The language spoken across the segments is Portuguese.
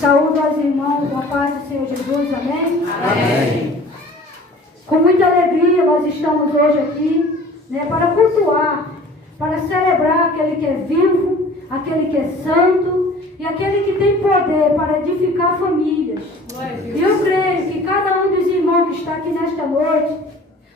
Saúdo aos irmãos com a paz do Senhor Jesus, amém? Amém. Com muita alegria nós estamos hoje aqui, né, para cultuar, para celebrar aquele que é vivo, aquele que é santo e aquele que tem poder para edificar famílias. E eu creio que cada um dos irmãos que está aqui nesta noite,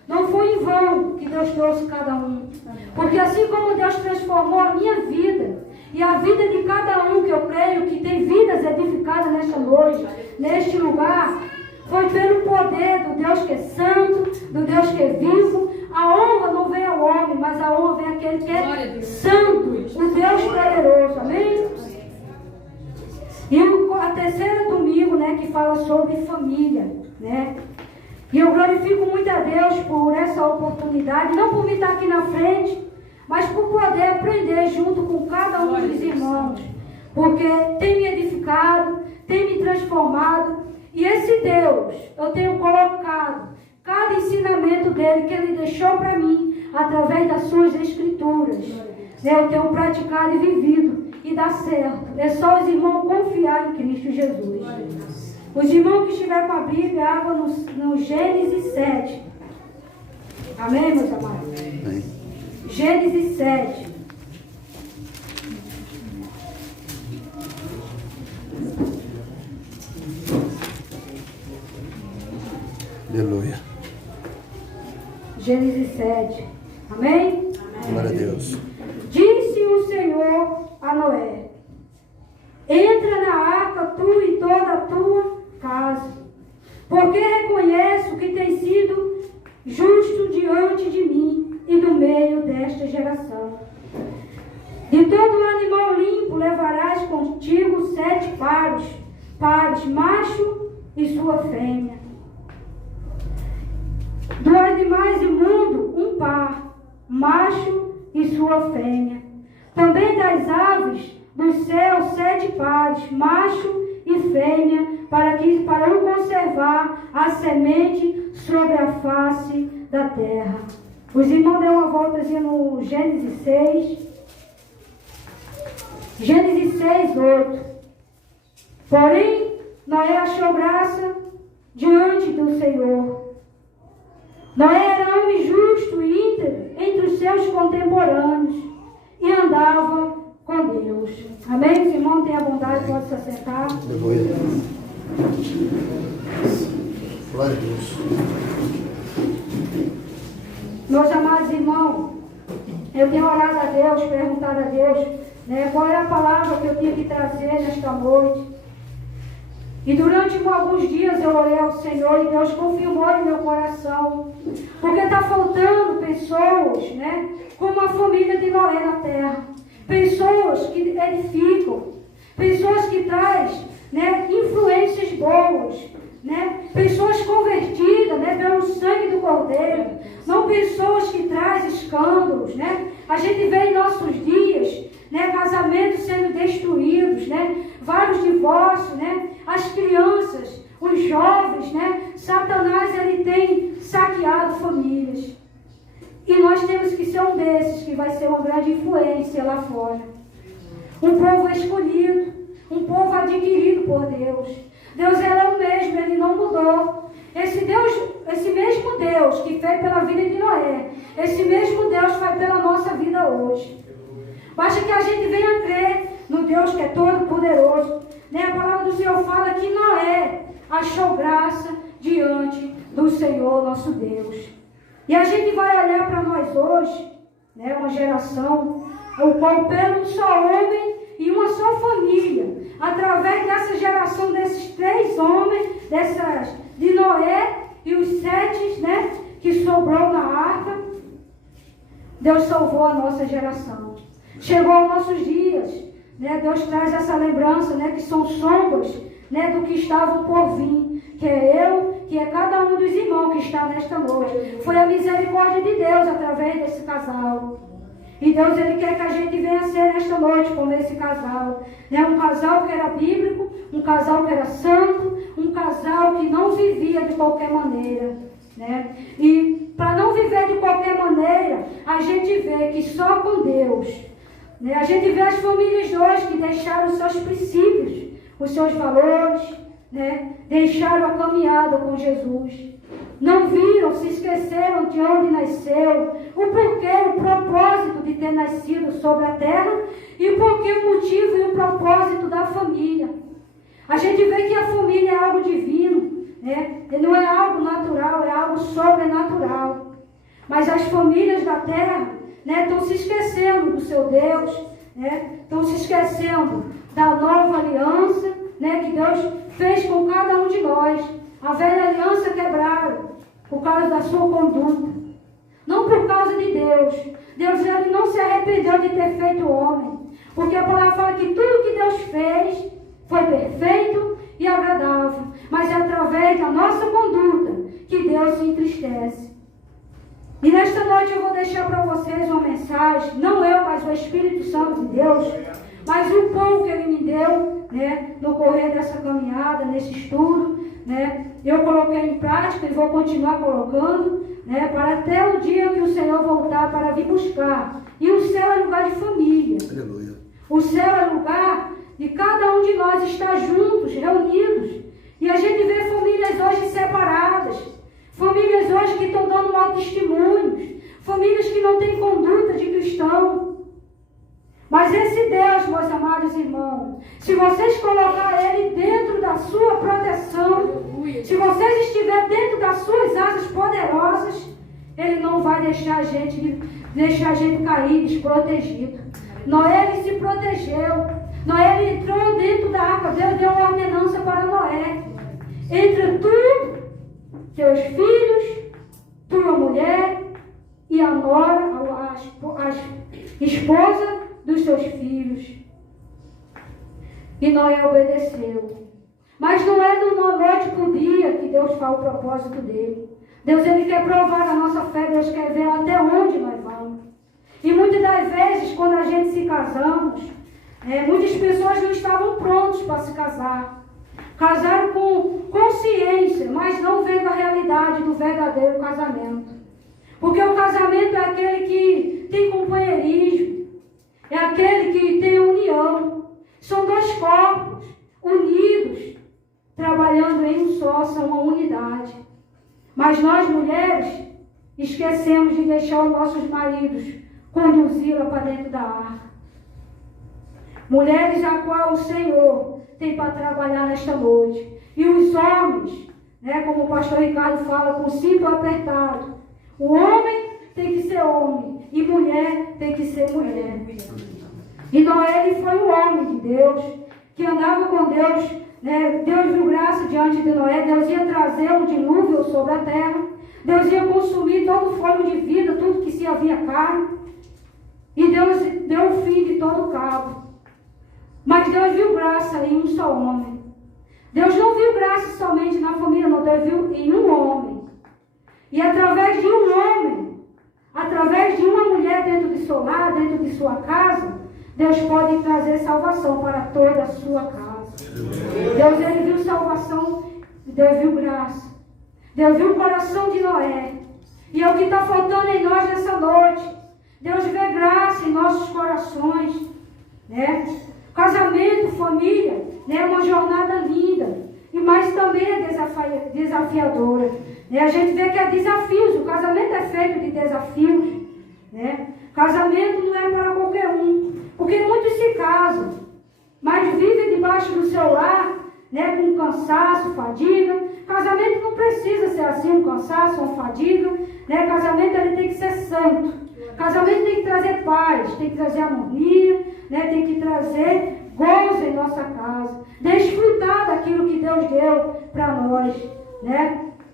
não foi em vão que Deus trouxe cada um. Porque assim como Deus transformou a minha vida e a vida de cada um, que eu creio que tem vidas edificadas nesta noite, neste lugar, foi pelo poder do Deus que é santo, do Deus que é vivo. A honra não vem ao homem, mas a honra vem àquele que é santo, o Deus poderoso. Amém? E a terceira domingo, né, que fala sobre família, né? E eu glorifico muito a Deus por essa oportunidade, não por me estar aqui na frente, mas por poder aprender junto com cada um dos irmãos, porque tem me edificado, tem me transformado, e esse Deus, eu tenho colocado cada ensinamento dele que ele deixou para mim, através das suas escrituras, eu tenho praticado e vivido, e dá certo. É só os irmãos confiar em Cristo Jesus. Os irmãos que estiverem com a Bíblia, abram no Gênesis 7. Amém, meus amados? Amém. Gênesis 7. Aleluia. Gênesis 7. Amém? Glória a Deus. Disse o Senhor a Noé: entra na arca, tu e toda a tua casa, porque reconheço que tem sido justo diante de mim e do meio desta geração. De todo animal limpo levarás contigo 7 pares, macho e sua fêmea. Do animais imundo, 1 par, macho e sua fêmea. Também das aves do céu 7 pares, macho e fêmea, para não conservar a semente sobre a face da terra. Os irmãos dão uma voltazinha no Gênesis 6. Gênesis 6, 8. Porém, Noé achou graça diante do Senhor. Noé era homem justo e íntegro entre os seus contemporâneos e andava com Deus. Amém? Os irmãos têm a bondade, pode se assentar. Aleluia. Glória a Deus. Meus amados irmãos, eu tenho orado a Deus, perguntado a Deus, né, qual é a palavra que eu tinha que trazer nesta noite. E durante alguns dias eu orei ao Senhor e Deus confirmou em meu coração. Porque está faltando pessoas, né, como a família de Noé na terra. Pessoas que edificam, pessoas que trazem, né, influências boas, né, pessoas convertidas, né, pelo sangue do Cordeiro, não pessoas que trazem escândalos, né. A gente vê em nossos dias, né, casamentos sendo destruídos, né, vários divórcios, né, as crianças, os jovens, né, Satanás ele tem saqueado famílias. E nós temos que ser um desses que vai ser uma grande influência lá fora. Um povo escolhido, um povo adquirido por Deus. Deus é o mesmo, ele não mudou. Esse mesmo Deus que fez pela vida de Noé, esse mesmo Deus faz pela nossa vida hoje. Basta que a gente venha crer no Deus que é todo poderoso. Né? A palavra do Senhor fala que Noé achou graça diante do Senhor nosso Deus. E a gente vai olhar para nós hoje, né, uma geração, o qual pelo um só homem e uma só família, através dessa geração desses 3 homens, de Noé e os 7, né, que sobrou na arca, Deus salvou a nossa geração. Chegou aos nossos dias, né, Deus traz essa lembrança, né, que são sombras, né, do que estavam por vir, que é eu, que é cada um dos irmãos que está nesta noite. Foi a misericórdia de Deus através desse casal. E Deus ele quer que a gente venha ser nesta noite como esse casal. Né? Um casal que era bíblico, um casal que era santo, um casal que não vivia de qualquer maneira. Né? E para não viver de qualquer maneira, a gente vê que só com Deus. Né? A gente vê as famílias hoje que deixaram seus princípios os seus valores, né? Deixaram a caminhada com Jesus. Não viram, se esqueceram de onde nasceu, o porquê, o propósito de ter nascido sobre a terra e o porquê, o motivo e o propósito da família. A gente vê que a família é algo divino, né? E não é algo natural, é algo sobrenatural. Mas as famílias da terra, né, estão se esquecendo do seu Deus, né? Estão se esquecendo da nova aliança, né, que Deus fez com cada um de nós. A velha aliança quebraram por causa da sua conduta, não por causa de Deus. Deus ele não se arrependeu de ter feito o homem, porque a palavra fala que tudo que Deus fez foi perfeito e agradável, mas é através da nossa conduta que Deus se entristece. E nesta noite eu vou deixar para vocês uma mensagem, não eu, mas o Espírito Santo de Deus, mas o pão que Ele me deu, né, no correr dessa caminhada, nesse estudo, né, eu coloquei em prática e vou continuar colocando, né, para até o dia que o Senhor voltar para vir buscar. E o céu é lugar de família. Aleluia. O céu é lugar de cada um de nós estar juntos, reunidos. E a gente vê famílias hoje separadas, famílias hoje que estão dando mau testemunhos, famílias que não têm conduta de cristão. Mas esse Deus, meus amados irmãos, se vocês colocarem Ele dentro da sua proteção, se vocês estiverem dentro das suas asas poderosas, Ele não vai deixar a gente cair desprotegido. Noé, ele se protegeu. Noé, ele entrou dentro da arca. Deus deu uma ordenança para Noé. Entre tu, teus filhos, tua mulher e a nora, a esposa dos seus filhos. E Noé obedeceu. Mas não é de uma noite para o dia que Deus faz o propósito dele. Deus ele quer provar a nossa fé, Deus quer ver até onde nós vamos. E muitas das vezes, quando a gente se casamos, muitas pessoas não estavam prontas para se casar. Casaram com consciência, mas não vendo a realidade do verdadeiro casamento. Porque o casamento é aquele que tem companheirismo, é aquele que tem união. São dois corpos unidos, trabalhando em um só, são uma unidade. Mas nós, mulheres, esquecemos de deixar os nossos maridos conduzi-la para dentro da arca. Mulheres a qual o Senhor tem para trabalhar nesta noite. E os homens, como o pastor Ricardo fala, com o cinto apertado. O homem tem que ser homem e mulher tem que ser mulher. E Noé ele foi um homem de Deus, que andava com Deus, Deus viu graça diante de Noé, Deus ia trazer um dilúvio sobre a terra, Deus ia consumir todo o fogo de vida, tudo que se havia carne, e Deus deu o fim de todo o cabo. Mas Deus viu graça em um só homem. Deus não viu graça somente na família, não, Deus viu em um homem. E através de um homem, através de uma mulher dentro de seu lar, dentro de sua casa, Deus pode trazer salvação para toda a sua casa. Deus ele viu salvação, Deus viu graça. Deus viu o coração de Noé. E é o que está faltando em nós nessa noite. Deus vê graça em nossos corações. Casamento, família, é uma jornada linda. Mas também é desafiadora. A gente vê que é desafios. O casamento é feito de desafios. Casamento não é para qualquer um. Porque muitos se casam, mas vivem debaixo do seu lar, com cansaço, fadiga. Casamento não precisa ser assim, um cansaço, uma fadiga. Casamento ele tem que ser santo. Casamento tem que trazer paz, tem que trazer harmonia, tem que trazer gozo em nossa casa. Desfrutar daquilo que Deus deu para nós.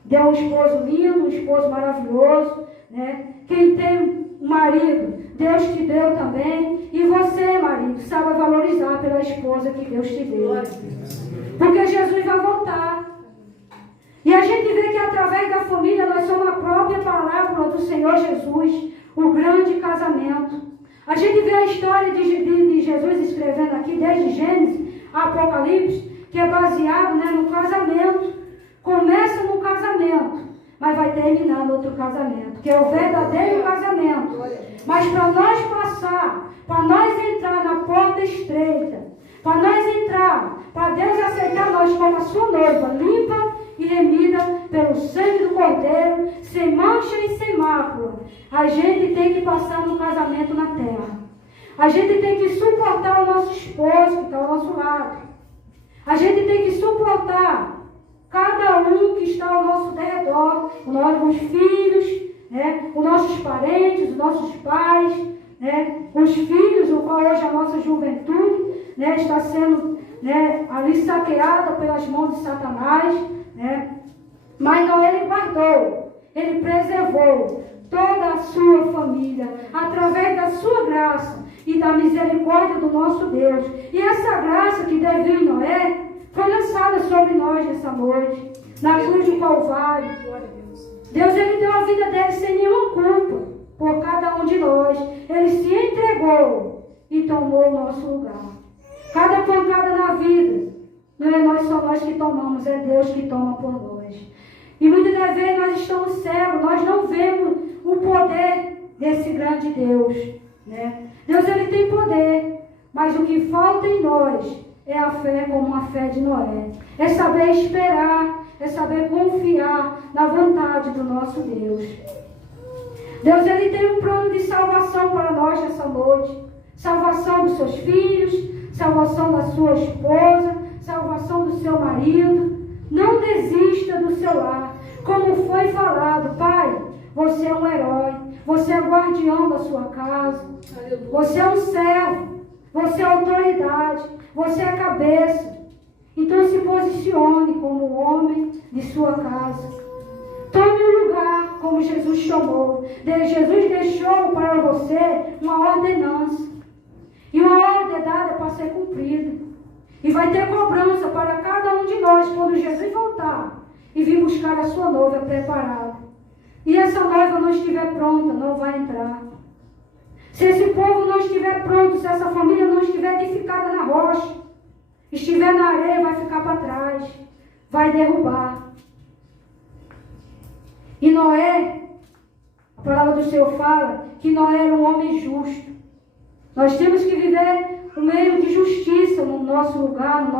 Deu um esposo lindo, um esposo maravilhoso. Quem tem um marido, Deus te deu também. E você, marido, sabe valorizar pela esposa que Deus te deu. Porque Jesus vai voltar. E a gente vê que através da família nós somos a própria palavra do Senhor Jesus, o grande casamento. A gente vê a história de Jesus escrevendo aqui, desde Gênesis a Apocalipse, que é baseado no casamento. Começa no casamento, mas vai terminar no outro casamento, que é o verdadeiro casamento. Mas para nós passar, para nós entrar na porta estreita, para nós entrar, para Deus aceitar nós como a sua noiva, limpa e remida pelo sangue do Cordeiro, sem mancha e sem mácula, a gente tem que passar no casamento na terra. A gente tem que suportar o nosso esposo que está ao nosso lado. A gente tem que suportar cada um que está ao nosso derredor, os nossos filhos, né, os nossos parentes, os nossos pais, né, os filhos, o qual hoje a nossa juventude, né, está sendo, né, ali saqueada pelas mãos de Satanás, né, mas não, ele guardou, ele preservou toda a sua família, através da sua graça e da misericórdia do nosso Deus. E essa graça que veio em Noé, foi lançada sobre nós nessa noite, na cruz do Calvário. Deus, ele deu a vida dele sem nenhuma culpa, por cada um de nós. Ele se entregou e tomou o nosso lugar. Cada pancada na vida, não é só nós que tomamos, é Deus que toma por nós. E muitas das vezes nós estamos cegos, nós não vemos o poder desse grande Deus, né? Deus, ele tem poder, mas o que falta em nós é a fé como a fé de Noé. É saber esperar, é saber confiar na vontade do nosso Deus. Deus, ele tem um plano de salvação para nós nessa noite. Salvação dos seus filhos, salvação da sua esposa, salvação do seu marido. Não desista do seu lar. Como foi falado, Pai, você é um herói, você é guardião da sua casa, você é um servo, você é autoridade, você é a cabeça. Então se posicione como homem de sua casa. Tome o lugar como Jesus tomou. Jesus deixou para você uma ordenança. E uma ordem é dada para ser cumprida. E vai ter cobrança para cada um de nós quando Jesus voltar e vir buscar a sua noiva preparada. E essa noiva não estiver pronta, não vai entrar. Se esse povo não estiver pronto, se essa família não estiver edificada na rocha, estiver na areia, vai ficar para trás, vai derrubar. E Noé, a palavra do Senhor fala que Noé era um homem justo. Nós temos que viver um meio de justiça no nosso lugar,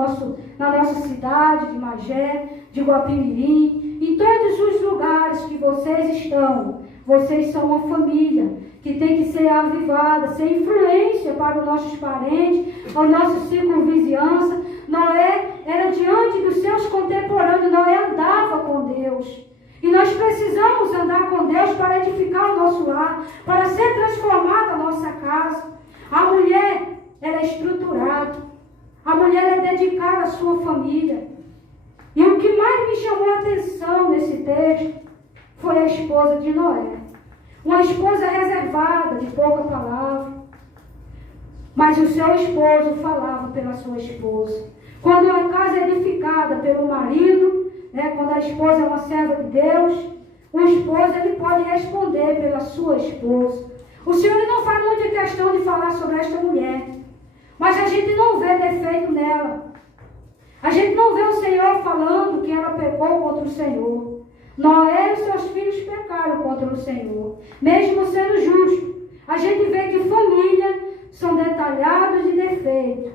na nossa cidade de Magé, de Guapimirim, em todos os lugares que vocês estão. Vocês são uma família que tem que ser avivada, ser influência para os nossos parentes, ao nosso círculo de vizinhança. Noé era diante dos seus contemporâneos, Noé andava com Deus. E nós precisamos andar com Deus para edificar o nosso lar, para ser transformada a nossa casa. A mulher, ela é estruturada. A mulher é dedicada à sua família. E o que mais me chamou a atenção nesse texto foi a esposa de Noé. Uma esposa reservada, de pouca palavra. Mas o seu esposo falava pela sua esposa. Quando a casa é edificada pelo marido, né, quando a esposa é uma serva de Deus, o esposo ele pode responder pela sua esposa. O Senhor ele não faz muita questão de falar sobre esta mulher. Mas a gente não vê defeito nela. A gente não vê o Senhor falando que ela pecou contra o Senhor. Noé e seus filhos pecaram contra o Senhor, mesmo sendo justo. A gente vê que família são detalhados de defeito.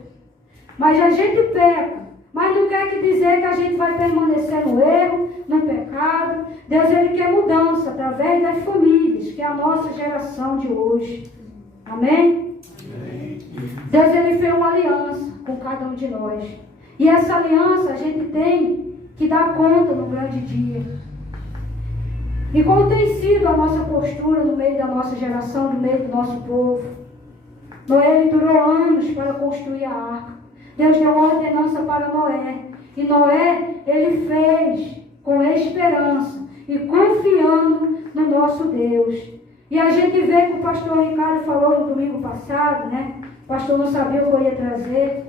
Mas a gente peca, mas não quer que dizer que a gente vai permanecer no erro, no pecado. Deus ele quer mudança através das famílias, que é a nossa geração de hoje. Amém? Amém. Deus ele fez uma aliança com cada um de nós. E essa aliança a gente tem que dar conta no grande dia. E como tem sido a nossa postura no meio da nossa geração, no meio do nosso povo? Noé ele durou anos para construir a arca. Deus deu uma ordenança para Noé. E Noé ele fez com esperança e confiando no nosso Deus. E a gente vê que o pastor Ricardo falou no domingo passado, né? O pastor não sabia o que eu ia trazer.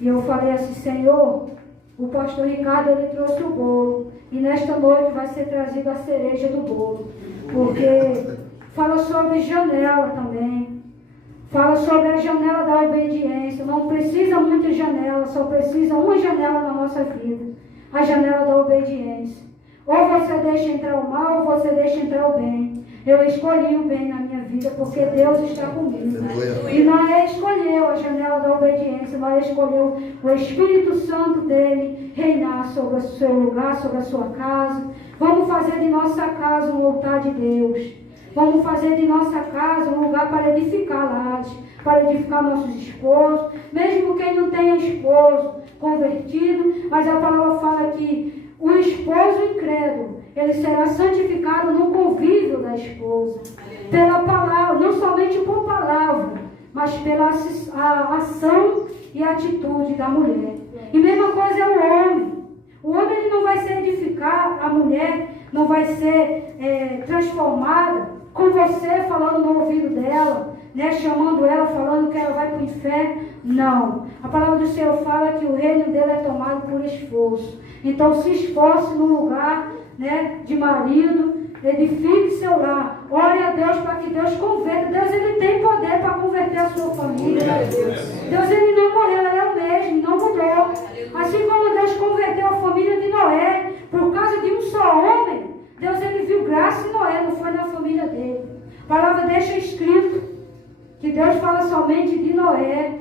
E eu falei assim, Senhor, o pastor Ricardo ele trouxe o bolo. E nesta noite vai ser trazida a cereja do bolo. Porque fala sobre janela também. Fala sobre a janela da obediência. Não precisa muitas janelas, só precisa uma janela na nossa vida. A janela da obediência. Ou você deixa entrar o mal, ou você deixa entrar o bem. Eu escolhi o bem na minha vida, porque Deus está comigo. Aleluia. E Noé escolheu a janela da obediência, Noé escolheu o Espírito Santo dele reinar sobre o seu lugar, sobre a sua casa. Vamos fazer de nossa casa um altar de Deus. Vamos fazer de nossa casa um lugar para edificar lares, para edificar nossos esposos, mesmo quem não tenha esposo convertido, mas a palavra fala que o esposo incrédulo, ele será santificado no convívio da esposa, pela palavra, não somente por palavra, mas pela ação e atitude da mulher. E mesma coisa é o homem. O homem ele não vai ser edificado, a mulher não vai ser transformada com você falando no ouvido dela, né, chamando ela, falando que ela vai para o inferno. Não. A palavra do Senhor fala que o reino dele é tomado por esforço. Então se esforce no lugar, né, de marido, edifique seu lar. Ore a Deus para que Deus converta. Deus ele tem poder para converter a sua família. Deus ele não morreu, ele é o mesmo, não mudou. Assim como Deus converteu a família de Noé por causa de um só homem, Deus ele viu graça em Noé, não foi na família dele. A palavra deixa escrito que Deus fala somente de Noé,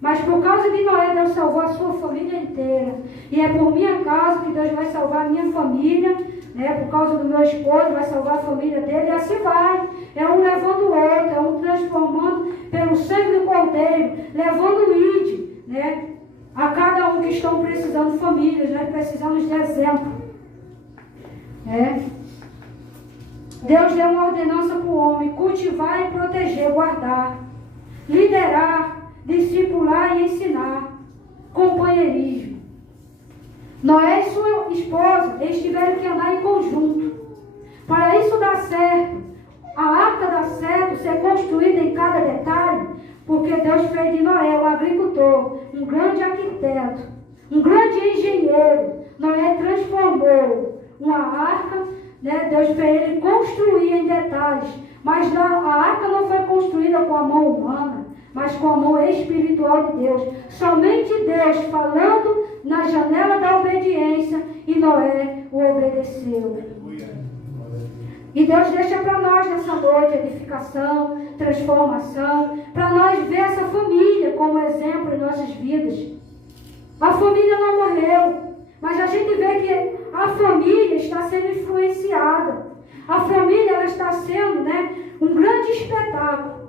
mas por causa de Noé Deus salvou a sua família inteira. E é por minha causa que Deus vai salvar a minha família, né? Por causa do meu esposo vai salvar a família dele, e assim vai. É um levando o outro, é um transformando pelo sangue do Cordeiro, levando o ID, né? A cada um que estão precisando famílias, nós precisamos de exemplo. Deus deu uma ordenança para o homem: cultivar e proteger, guardar, liderar, discipular e ensinar, companheirismo. Noé e sua esposa, eles tiveram que andar em conjunto. Para isso dar certo, a arca dar certo, ser construída em cada detalhe, porque Deus fez de Noé um agricultor, um grande arquiteto, um grande engenheiro. Noé transformou uma arca, né? Deus fez ele construir em detalhes, mas a arca não foi construída com a mão humana, mas com a mão espiritual de Deus. Somente Deus falando na janela da obediência, e Noé o obedeceu. E Deus deixa para nós nessa noite edificação, transformação, para nós ver essa família como exemplo em nossas vidas. A família não morreu, mas a gente vê que a família está sendo influenciada. A família ela está sendo, né, um grande espetáculo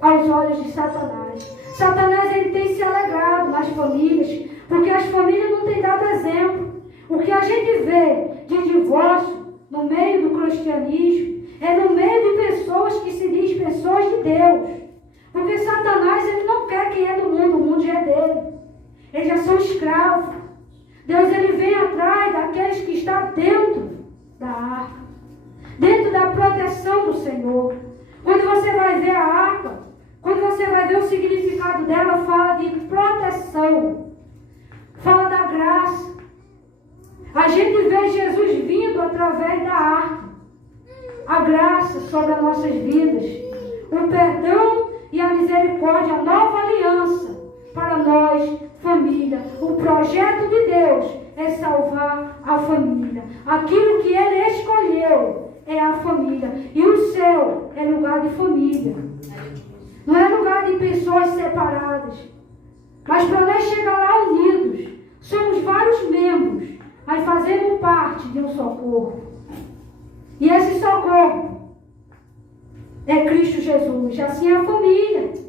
aos olhos de Satanás. Satanás ele tem se alegrado nas famílias, porque as famílias não têm dado exemplo. O que a gente vê de divórcio no meio do cristianismo é no meio de pessoas que se diz pessoas de Deus. Porque Satanás ele não quer quem é do mundo, o mundo já é dele. Eles já são escravos. Deus ele vem atrás daqueles que estão dentro da arca, dentro da proteção do Senhor. Quando você vai ver a arca, quando você vai ver o significado dela, fala de proteção, fala da graça. A gente vê Jesus vindo através da arca, a graça sobre as nossas vidas, o perdão e a misericórdia, a nova aliança para nós, família. O projeto de Deus é salvar a família. Aquilo que Ele escolheu é a família. E o céu é lugar de família. Não é lugar de pessoas separadas. Mas para nós chegar lá unidos, somos vários membros, mas fazemos parte de um só corpo. E esse só corpo é Cristo Jesus. Assim é a família.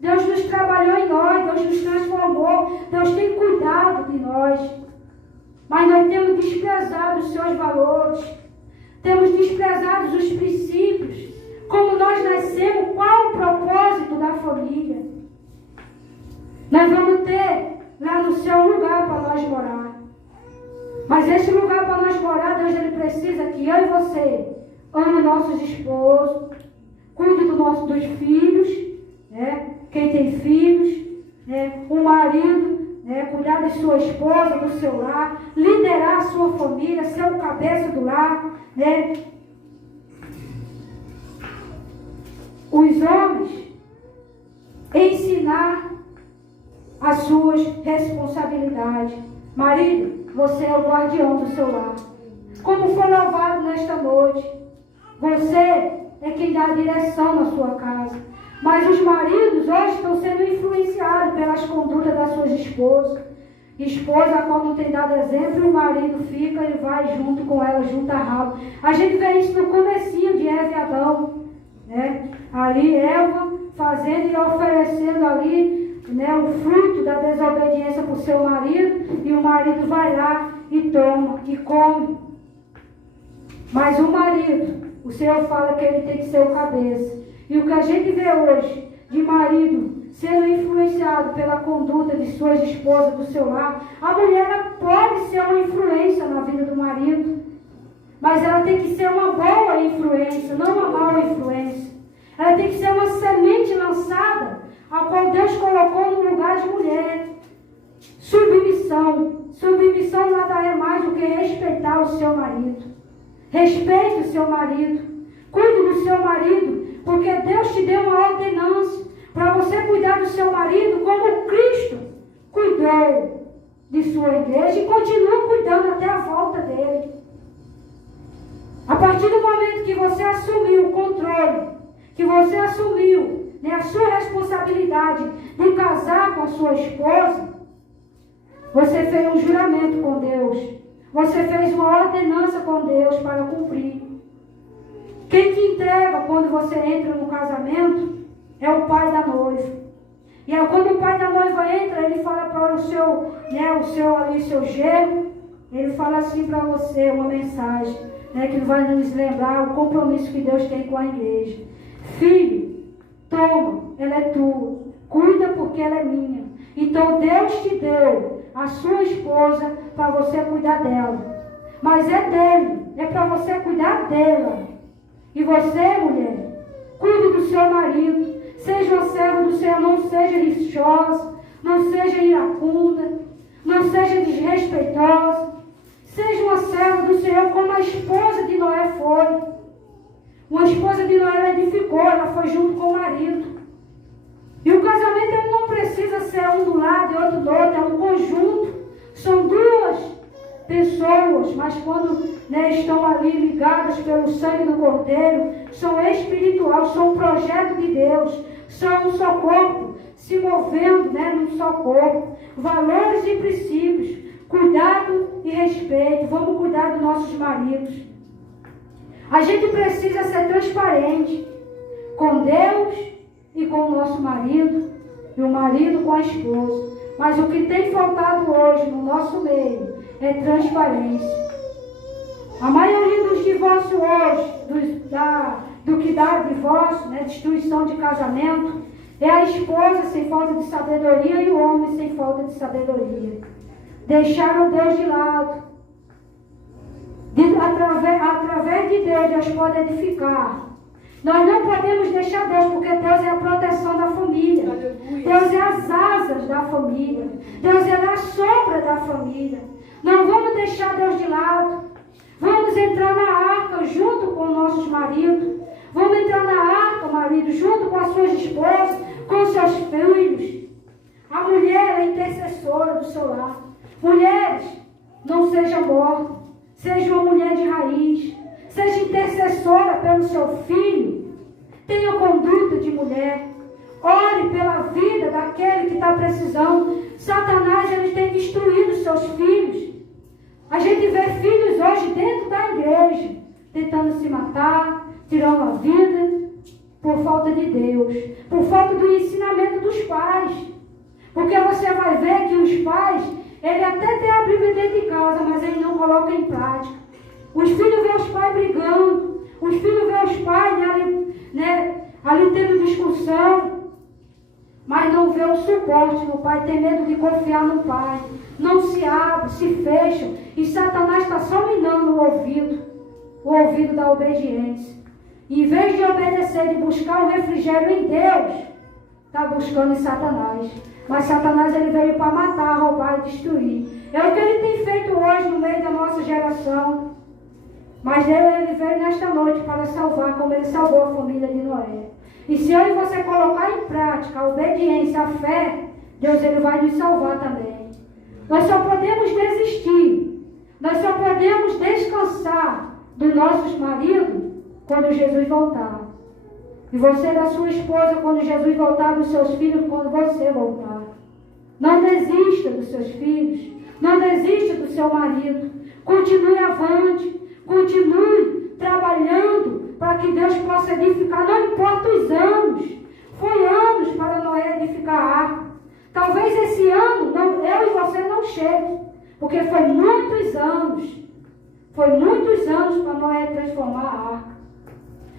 Deus nos trabalhou em nós, Deus nos transformou, Deus tem cuidado de nós. Mas nós temos desprezado os seus valores, temos desprezado os princípios, como nós nascemos, qual o propósito da família. Nós vamos ter lá no céu um lugar para nós morar. Mas esse lugar para nós morar, Deus ele precisa que eu e você ame nossos esposos, cuide dos filhos, né? Quem tem filhos, né? O marido, né? Cuidar da sua esposa, do seu lar, liderar a sua família, ser o cabeça do lar, né? Os homens ensinar as suas responsabilidades. Marido, você é o guardião do seu lar. Como foi louvado nesta noite. Você é quem dá a direção na sua casa. Mas os maridos hoje estão sendo influenciados pelas condutas das suas esposas. Esposa a qual não tem dado exemplo, e o marido fica e vai junto com ela, junto a rabo. A gente vê isso no comecinho de Eva e Adão, né? Ali Eva fazendo e oferecendo ali, né, o fruto da desobediência para o seu marido, e o marido vai lá e toma, e come. Mas o marido, o Senhor fala que ele tem que ser o cabeça. E o que a gente vê hoje de marido sendo influenciado pela conduta de suas esposas do seu lar, a mulher ela pode ser uma influência na vida do marido, mas ela tem que ser uma boa influência, não uma má influência. Ela tem que ser uma semente lançada, a qual Deus colocou no lugar de mulher. Submissão. Submissão nada é mais do que respeitar o seu marido. Respeite o seu marido. Cuide do seu marido, porque Deus te deu uma ordenança para você cuidar do seu marido como Cristo cuidou de sua igreja e continua cuidando até a volta dele. A partir do momento que você assumiu o controle, que você assumiu, né, a sua responsabilidade de casar com a sua esposa, você fez um juramento com Deus. Você fez uma ordenança com Deus para cumprir. Quem te entrega quando você entra no casamento é o pai da noiva. E aí, quando o pai da noiva entra, ele fala para o seu, né, o seu genro, ele fala assim para você, uma mensagem, né, que vai nos lembrar o compromisso que Deus tem com a igreja. Filho, toma, ela é tua, cuida porque ela é minha. Então Deus te deu a sua esposa para você cuidar dela. Mas é dele, é para você cuidar dela. E você, mulher, cuide do seu marido. Seja uma serva do Senhor, não seja lixosa, não seja iracunda, não seja desrespeitosa. Seja uma serva do Senhor como a esposa de Noé foi. Uma esposa de Noé, ela edificou, ela foi junto com o marido. E o casamento ele não precisa ser um do lado e outro do outro, é um conjunto. São duas pessoas, mas quando, né, estão ali ligadas pelo sangue do Cordeiro, são espiritual, são um projeto de Deus, são um só corpo, se movendo, né, num só corpo. Valores e princípios, cuidado e respeito. Vamos cuidar dos nossos maridos. A gente precisa ser transparente com Deus e com o nosso marido, e o marido com a esposa. Mas o que tem faltado hoje no nosso meio é transparência. A maioria dos divórcios hoje, do que dá divórcio, né, destruição de casamento, é a esposa sem falta de sabedoria e o homem sem falta de sabedoria. Deixaram Deus de lado. Através de Deus, Deus pode edificar. Nós não podemos deixar Deus, porque Deus é a proteção da família. Deus é as asas da família. Deus é a sombra da família. Não vamos deixar Deus de lado. Vamos entrar na arca junto com nossos maridos. Vamos entrar na arca, marido, junto com as suas esposas, com os seus filhos. A mulher é intercessora do seu lar. Mulheres, não seja morta. Seja uma mulher de raiz. Seja intercessora pelo seu filho. Tenha conduta de mulher. Ore pela vida daquele que está precisando. Satanás, ele tem destruído seus filhos. A gente vê filhos hoje dentro da igreja, tentando se matar, tirando a vida, por falta de Deus, por falta do ensinamento dos pais. Porque você vai ver que os pais, ele até tem a Bíblia dentro de casa, mas ele não coloca em prática. Os filhos veem os pais brigando, os filhos veem os pais ali tendo discussão, mas não vê o suporte no pai, tem medo de confiar no pai. Não se abre, se fecha, e Satanás está só minando o ouvido da obediência. Em vez de obedecer, de buscar o refrigério em Deus, está buscando em Satanás. Mas Satanás, ele veio para matar, roubar e destruir. É o que ele tem feito hoje no meio da nossa geração. Mas ele veio nesta noite para salvar, como ele salvou a família de Noé. E se eu e você colocar em prática a obediência, a fé, Deus, ele vai nos salvar também. Nós só podemos desistir, nós só podemos descansar dos nossos maridos quando Jesus voltar. E você da sua esposa quando Jesus voltar, dos seus filhos quando você voltar. Não desista dos seus filhos. Não desista do seu marido. Continue avante. Continue trabalhando para que Deus possa edificar. Não importa os anos. Foi anos para Noé edificar a arca. Talvez esse ano eu e você não chegue. Porque foi muitos anos. Foi muitos anos para Noé transformar a arca.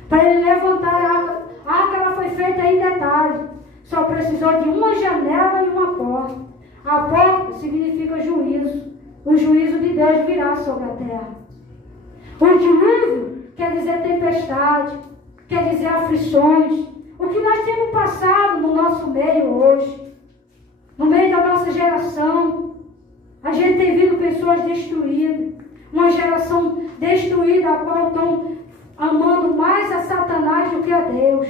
Para ele levantar a arca. A arca ela foi feita em detalhe. Só precisou de uma janela e uma porta. A porta significa juízo. O juízo de Deus virá sobre a terra. O dilúvio quer dizer tempestade. Quer dizer aflições. O que nós temos passado no nosso meio hoje. No meio da nossa geração. A gente tem visto pessoas destruídas. Uma geração destruída, a qual estão amando mais a Satanás do que a Deus.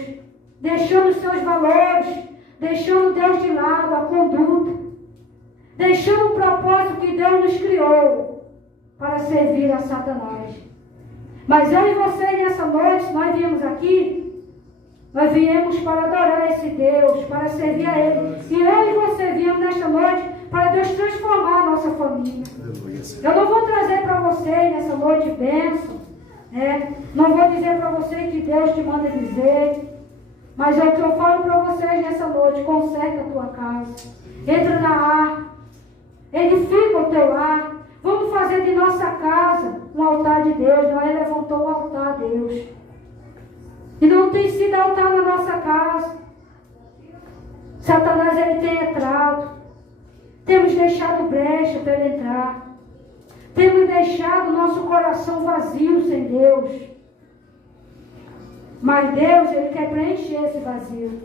Deixando seus valores. Deixando Deus de lado, a conduta. Deixando o propósito que Deus nos criou para servir a Satanás. Mas eu e você, nessa noite, nós viemos aqui, nós viemos para adorar esse Deus, para servir a Ele. E eu e você viemos nesta noite para Deus transformar a nossa família. Eu não vou trazer para você nessa noite bênção, né? Não vou dizer para você que Deus te manda dizer, mas é o que eu falo para vocês nessa noite: conserta a tua casa, entra na arca, edifica o teu lar. Vamos fazer de nossa casa um altar de Deus. Noé levantou o altar a Deus. E não tem sido altar na nossa casa. Satanás ele tem entrado. Temos deixado brecha para ele entrar. Temos deixado nosso coração vazio sem Deus. Mas Deus ele quer preencher esse vazio.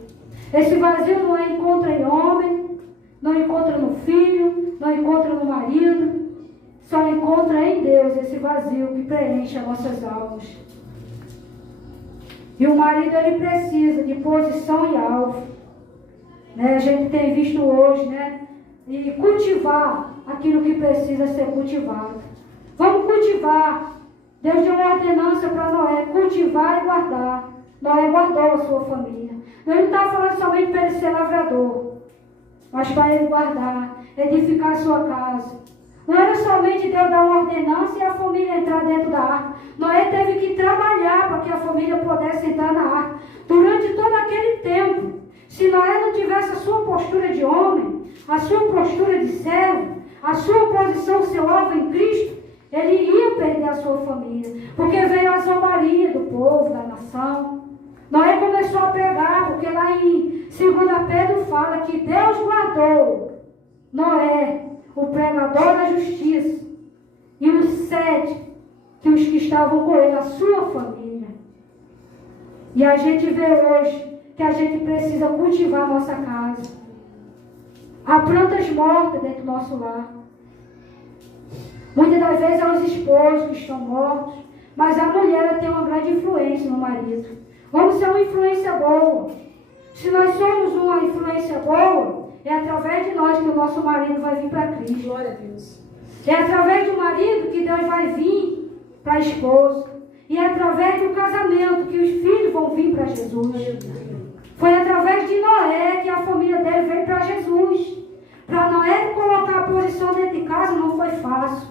Esse vazio não encontra em homem, não encontra no filho, não encontra no marido. Só encontra em Deus esse vazio que preenche as nossas almas. E o marido ele precisa de posição e alvo. Né? A gente tem visto hoje, né? E cultivar aquilo que precisa ser cultivado. Vamos cultivar. Deus deu uma ordenança para Noé: cultivar e guardar. Noé guardou a sua família. Deus não está falando somente para ele ser lavrador, mas para ele guardar, edificar a sua casa. Não era somente Deus dar uma ordenança e a família entrar dentro da arca. Noé teve que trabalhar para que a família pudesse entrar na arca. Durante todo aquele tempo, se Noé não tivesse a sua postura de homem, a sua postura de servo, a sua posição, o seu alvo em Cristo, ele ia perder a sua família. Porque veio a zombaria do povo, da nação. Noé começou a pregar, porque lá em 2 Pedro fala que Deus guardou Noé, o pregador da justiça, e os 7, que os que estavam com ele, a sua família. E a gente vê hoje que a gente precisa cultivar a nossa casa. Há plantas mortas dentro do nosso lar. Muitas das vezes é os esposos que estão mortos, mas a mulher tem uma grande influência no marido. Vamos ser uma influência boa. Se nós somos uma influência boa, é através de nós que o nosso marido vai vir para Cristo. Glória a Deus. É através do marido que Deus vai vir para a esposa. E é através do casamento que os filhos vão vir para Jesus. Foi através de Noé que a família dele veio para Jesus. Para Noé colocar a posição dentro de casa não foi fácil.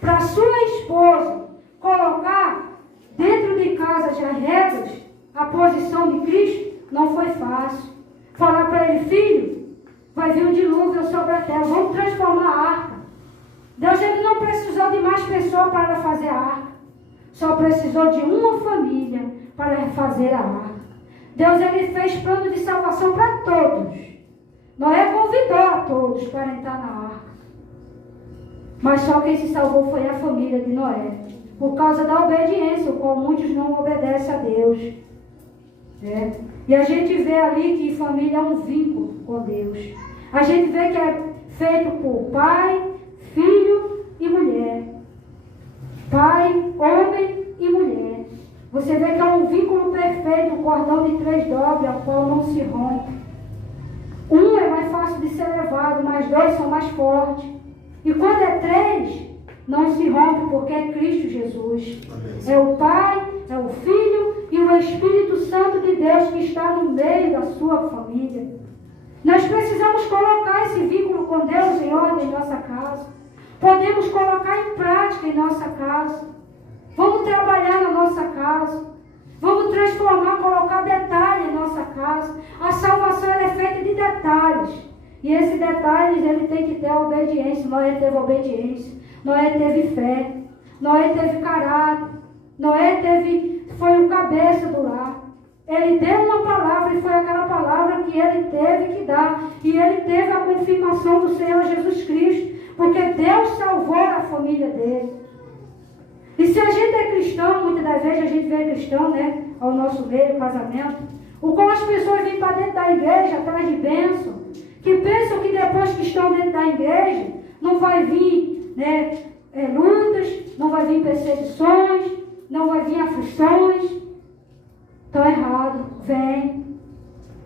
Para sua esposa colocar dentro de casa já regras a posição de Cristo não foi fácil. Falar para ele: filho, vai vir um dilúvio sobre a terra, vamos transformar a arca. Deus ele não precisou de mais pessoas para fazer a arca. Só precisou de uma família para fazer a arca. Deus ele fez plano de salvação para todos. Noé convidou a todos para entrar na arca. Mas só quem se salvou foi a família de Noé. Por causa da obediência, o qual muitos não obedecem a Deus. E a gente vê ali que família é um vínculo com Deus. A gente vê que é feito por pai, filho e mulher. Pai, homem e mulher. Você vê que é um vínculo perfeito, um cordão de 3 dobras, ao qual não se rompe. Um é mais fácil de ser levado, mas 2 são mais fortes. E quando é 3, não se rompe, porque é Cristo Jesus. Amém. É o Pai, é o Filho Espírito Santo de Deus que está no meio da sua família. Nós precisamos colocar esse vínculo com Deus em ordem em nossa casa. Podemos colocar em prática em nossa casa. Vamos trabalhar na nossa casa. Vamos transformar, colocar detalhe em nossa casa. A salvação é feita de detalhes. E esses detalhes, ele tem que ter a obediência. Noé teve obediência. Noé teve fé. Noé teve caráter. Noé foi o cabeça do lar. Ele deu uma palavra e foi aquela palavra que ele teve que dar. E ele teve a confirmação do Senhor Jesus Cristo. Porque Deus salvou a família dele. E se a gente é cristão, muitas das vezes a gente vê cristão, né? Ao nosso meio, casamento. Ou como as pessoas vêm para dentro da igreja, atrás de bênção. Que pensam que depois que estão dentro da igreja, não vai vir, né? Lutas, não vai vir perseguições, não vai vir aflições. Estão errado, vem.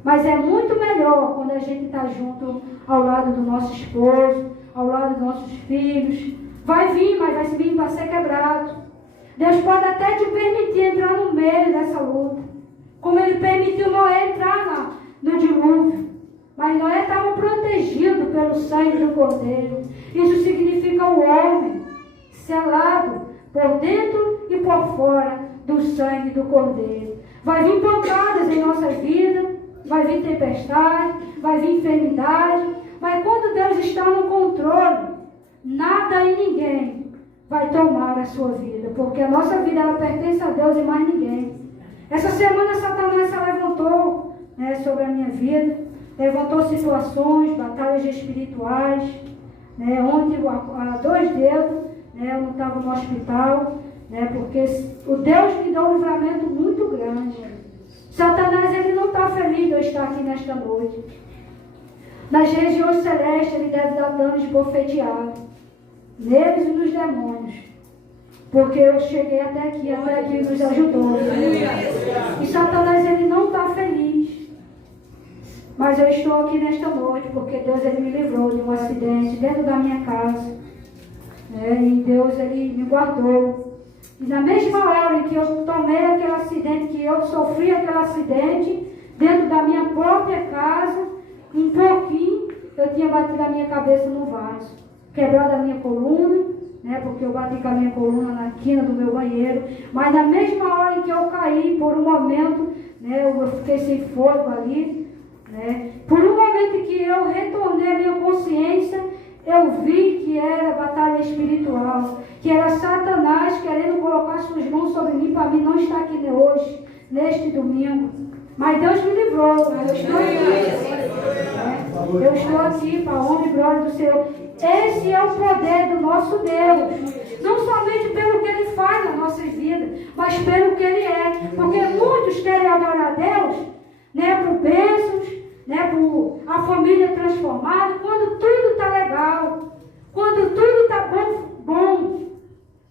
Mas é muito melhor quando a gente está junto ao lado do nosso esposo, ao lado dos nossos filhos. Vai vir, mas vai vir para ser quebrado. Deus pode até te permitir entrar no meio dessa luta. Como ele permitiu Noé entrar no dilúvio. Mas Noé estava protegido pelo sangue do Cordeiro. Isso significa o homem selado por dentro e por fora do sangue do Cordeiro. Vai vir pancadas em nossa vida, vai vir tempestade, vai vir enfermidade, mas quando Deus está no controle, nada e ninguém vai tomar a sua vida, porque a nossa vida ela pertence a Deus e mais ninguém. Essa semana Satanás se levantou, né, sobre a minha vida, levantou situações, batalhas espirituais, né, onde há 2 dedos, né, eu não estava no hospital, né, porque o Deus me deu um livramento muito grande. Satanás ele não está feliz de eu estar aqui nesta noite. Nas regiões celestes ele deve dar danos de bofeteado, neles e nos demônios, porque eu cheguei até aqui nos ajudou. E Satanás ele não está feliz. Mas eu estou aqui nesta noite porque Deus ele me livrou de um acidente dentro da minha casa. E Deus ele me guardou. E na mesma hora em que eu tomei aquele acidente, que eu sofri aquele acidente, dentro da minha própria casa, um pouquinho, eu tinha batido a minha cabeça no vaso. Quebrado a minha coluna, né, porque eu bati com a minha coluna na quina do meu banheiro. Mas na mesma hora em que eu caí, por um momento, né, eu fiquei sem fôlego ali, né, por um momento em que eu retornei a minha consciência, eu vi que era batalha espiritual, que era Satanás querendo colocar suas mãos sobre mim para mim não estar aqui hoje, neste domingo. Mas Deus me livrou, eu estou aqui. Eu estou aqui para a honra e glória do Senhor. Esse é o poder do nosso Deus. Não somente pelo que Ele faz nas nossas vidas, mas pelo que Ele é. Porque muitos querem adorar a Deus, né, por bênçãos, né, por a família transformada, quando tudo está legal, quando tudo está bom,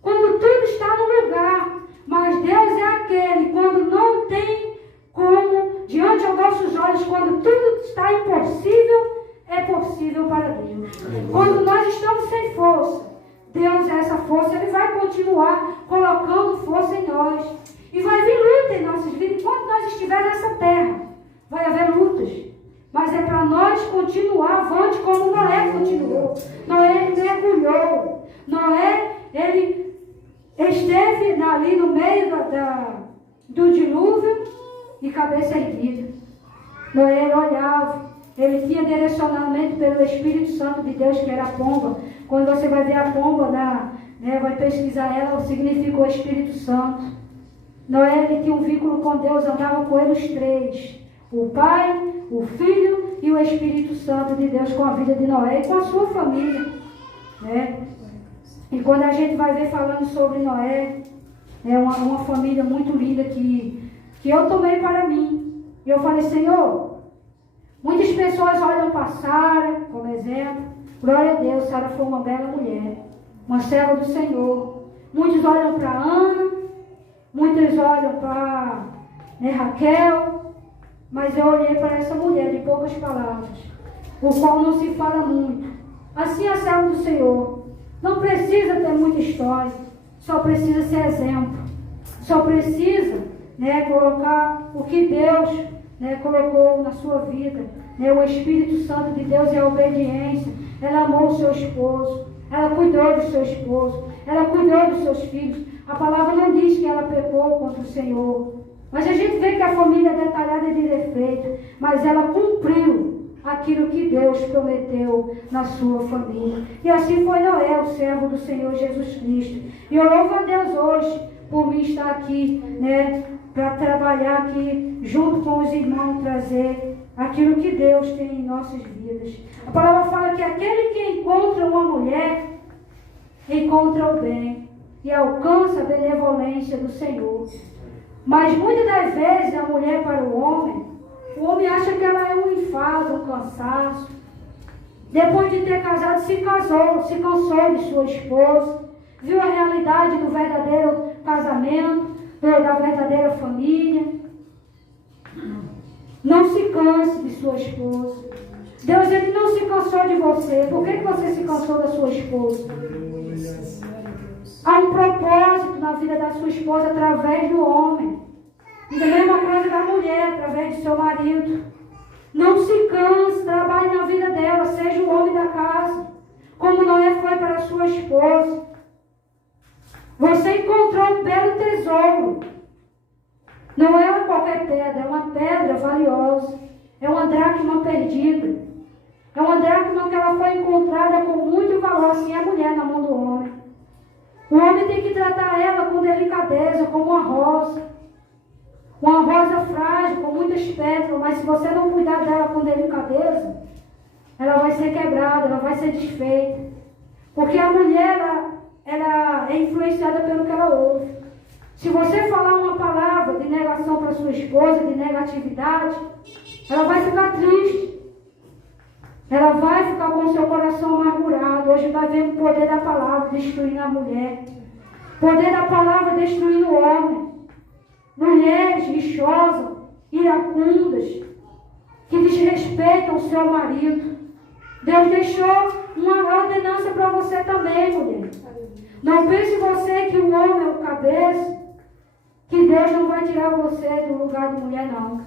quando tudo está no lugar. Mas Deus é aquele, quando não tem como, diante aos nossos olhos, quando tudo está impossível, é possível para Deus. Quando nós estamos sem força, Deus é essa força, Ele vai continuar colocando força em nós. E vai vir luta em nossas vidas. Enquanto nós estivermos nessa terra, vai haver lutas. Mas é para nós continuar avante como Noé continuou. Noé mergulhou. Noé, ele esteve ali no meio do dilúvio e cabeça erguida. Noé olhava. Ele tinha direcionamento pelo Espírito Santo de Deus, que era a pomba. Quando você vai ver a pomba, vai pesquisar ela, significa o Espírito Santo. Noé, ele tinha um vínculo com Deus, andava com ele os 3. O Pai, o Filho e o Espírito Santo de Deus, com a vida de Noé e com a sua família. Né? E quando a gente vai ver falando sobre Noé, é uma família muito linda que eu tomei para mim. E eu falei, Senhor, muitas pessoas olham para Sara como exemplo. Glória a Deus, Sara foi uma bela mulher, uma serva do Senhor. Muitos olham para Ana, muitos olham para Raquel. Mas eu olhei para essa mulher de poucas palavras, o qual não se fala muito. Assim é a serva do Senhor. Não precisa ter muita história, só precisa ser exemplo. Só precisa né, colocar o que Deus, né, colocou na sua vida. Né, o Espírito Santo de Deus é a obediência. Ela amou o seu esposo, ela cuidou do seu esposo, ela cuidou dos seus filhos. A palavra não diz que ela pecou contra o Senhor, mas a gente vê que a família é detalhada de defeito, mas ela cumpriu aquilo que Deus prometeu na sua família. E assim foi Noé, o servo do Senhor Jesus Cristo. E eu louvo a Deus hoje por mim estar aqui, né, para trabalhar aqui junto com os irmãos, trazer aquilo que Deus tem em nossas vidas. A palavra fala que aquele que encontra uma mulher, encontra o bem e alcança a benevolência do Senhor. Mas muitas das vezes a mulher para o homem acha que ela é um enfado, um cansaço. Depois de ter casado, se cansou de sua esposa, viu a realidade do verdadeiro casamento, da verdadeira família. Não se canse de sua esposa. Deus, Ele não se cansou de você. Por que você se cansou da sua esposa? Há um propósito na vida da sua esposa através do homem. E da mesma coisa da mulher, através do seu marido. Não se canse, trabalhe na vida dela, seja o homem da casa, como Noé foi para a sua esposa. Você encontrou um belo tesouro. Não é qualquer pedra, é uma pedra valiosa. É uma dracma perdida. É uma dracma que ela foi encontrada com muito valor, assim é a mulher na mão do homem. O homem tem que tratar ela com delicadeza, como uma rosa. Uma rosa frágil, com muitas pétalas, mas se você não cuidar dela com delicadeza, ela vai ser quebrada, ela vai ser desfeita. Porque a mulher, ela é influenciada pelo que ela ouve. Se você falar uma palavra de negação para sua esposa, de negatividade, ela vai ficar triste. Ela vai ficar com o seu coração amargurado. Hoje vai ver o poder da palavra destruindo a mulher. O poder da palavra destruindo o homem. Mulheres lixosas, iracundas, que desrespeitam o seu marido. Deus deixou uma ordenança para você também, mulher. Não pense você que o homem é o cabeça, que Deus não vai tirar você do lugar de mulher, não.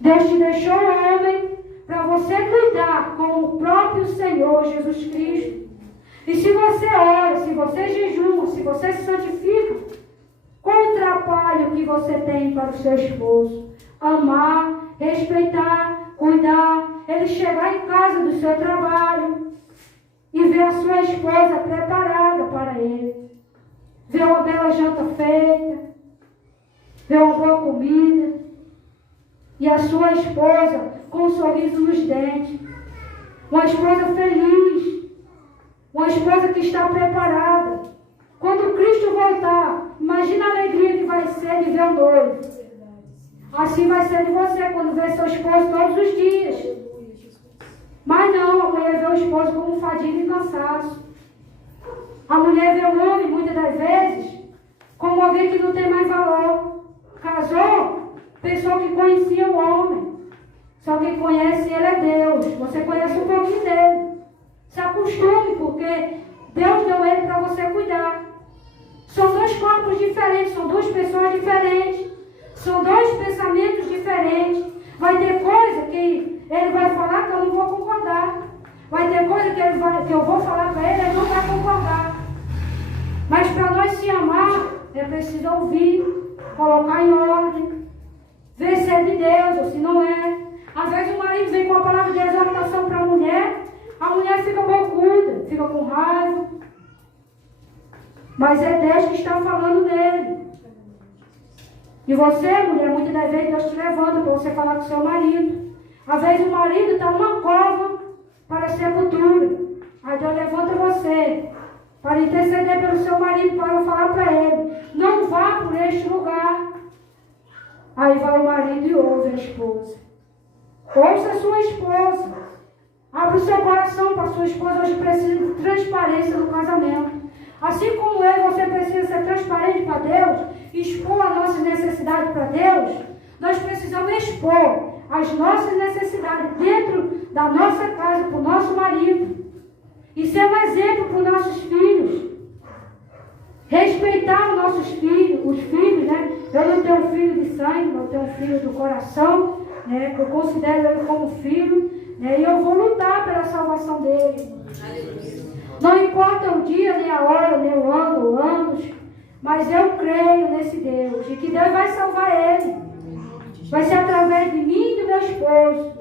Deus te deixou homem para você cuidar com o próprio Senhor Jesus Cristo. E se você ora, se você jejuma, se você se santifica, qual o trabalho que você tem para o seu esposo? Amar, respeitar, cuidar, ele chegar em casa do seu trabalho e ver a sua esposa preparada para ele. Ver uma bela janta feita, ver uma boa comida e a sua esposa com um sorriso nos dentes. Uma esposa feliz, uma esposa que está preparada. Quando Cristo voltar, imagina a alegria que vai ser de ver o noivo. Assim vai ser de você quando vê seu esposo todos os dias. Mas não, a mulher vê o esposo como fadiga e cansaço. A mulher vê o homem, muitas das vezes, como alguém que não tem mais valor. Casou, pensou que conhecia o homem. Só quem conhece ele é Deus. Você conhece um pouquinho dele. Se acostume, porque Deus deu ele para você cuidar. São dois corpos diferentes, são duas pessoas diferentes. São dois pensamentos diferentes. Vai ter coisa que ele vai falar que eu não vou concordar. Vai ter coisa que eu vou falar para ele, ele não vai concordar. Mas para nós se amar, é preciso ouvir, colocar em ordem, ver se é de Deus ou se não é. Às vezes o marido vem com a palavra de exortação para a mulher fica bocuda, fica com raiva. Mas é Deus que está falando nele. E você, mulher, muitas das vezes Deus te levanta para você falar com o seu marido. Às vezes o marido está numa cova para a sepultura. Aí Deus levanta você para interceder pelo seu marido, para falar para ele: não vá por este lugar. Aí vai o marido e ouve a esposa. Ouça a sua esposa. Abra o seu coração para a sua esposa. Hoje precisa de transparência no casamento. Assim como você precisa ser transparente para Deus, expor as nossas necessidades para Deus, nós precisamos expor as nossas necessidades dentro da nossa casa para o nosso marido. E ser um exemplo para os nossos filhos. respeitar os nossos filhos, os filhos, né? Eu não tenho filho de sangue, eu tenho filho do coração, né? Que eu considero ele como filho, né? E eu vou lutar pela salvação dele. Não importa o dia, nem a hora, nem o ano, ou anos, mas eu creio nesse Deus, e que Deus vai salvar ele. Vai ser através de mim e do meu esposo.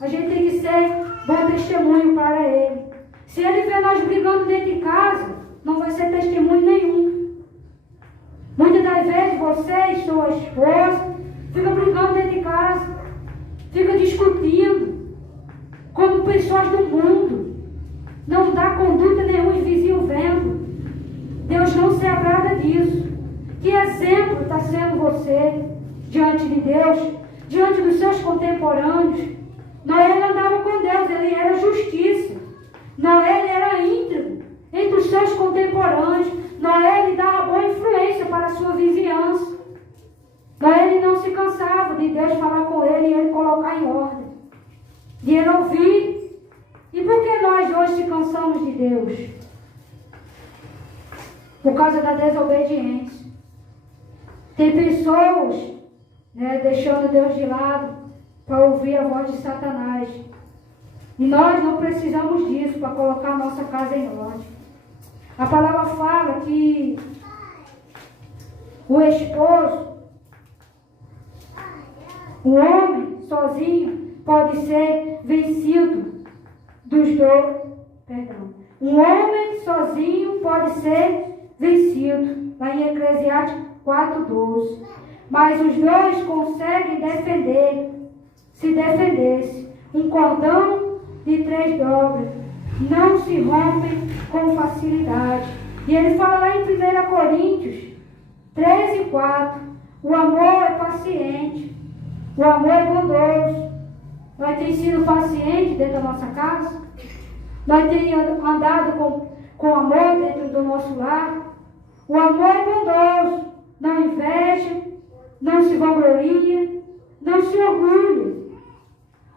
A gente tem que ser bom testemunho para ele. Se ele vê nós brigando dentro de casa, não vai ser testemunho nenhum. Muitas das vezes você, sua esposa, fica brigando dentro de casa, fica discutindo, como pessoas do mundo. Não dá conduta nenhuma, os vizinhos vendo. Deus não se agrada disso. Que exemplo está sendo você diante de Deus, diante dos seus contemporâneos? Noé não andava com Deus, ele era justiça. Noé ele era íntegro entre os seus contemporâneos. Noé ele dava boa influência para a sua vizinhança. Noé ele não se cansava de Deus falar com ele e ele colocar em ordem, de ele ouvir. E por que nós hoje se cansamos de Deus? Por causa da desobediência. Tem pessoas, né, deixando Deus de lado para ouvir a voz de Satanás. E nós não precisamos disso para colocar a nossa casa em ordem. A palavra fala que o esposo, o homem sozinho, pode ser vencido dos dois. Um homem sozinho pode ser vencido. Lá em Eclesiastes 4:12. Mas os dois conseguem se defender-se. Um cordão de 3 dobras não se rompe com facilidade. E ele fala lá em 1 Coríntios 13:4. O amor é paciente. O amor é bondoso. Nós temos sido pacientes dentro da nossa casa? Nós temos andado com amor dentro do nosso lar? O amor é bondoso. Não inveja, não se vangloria, não se orgulha.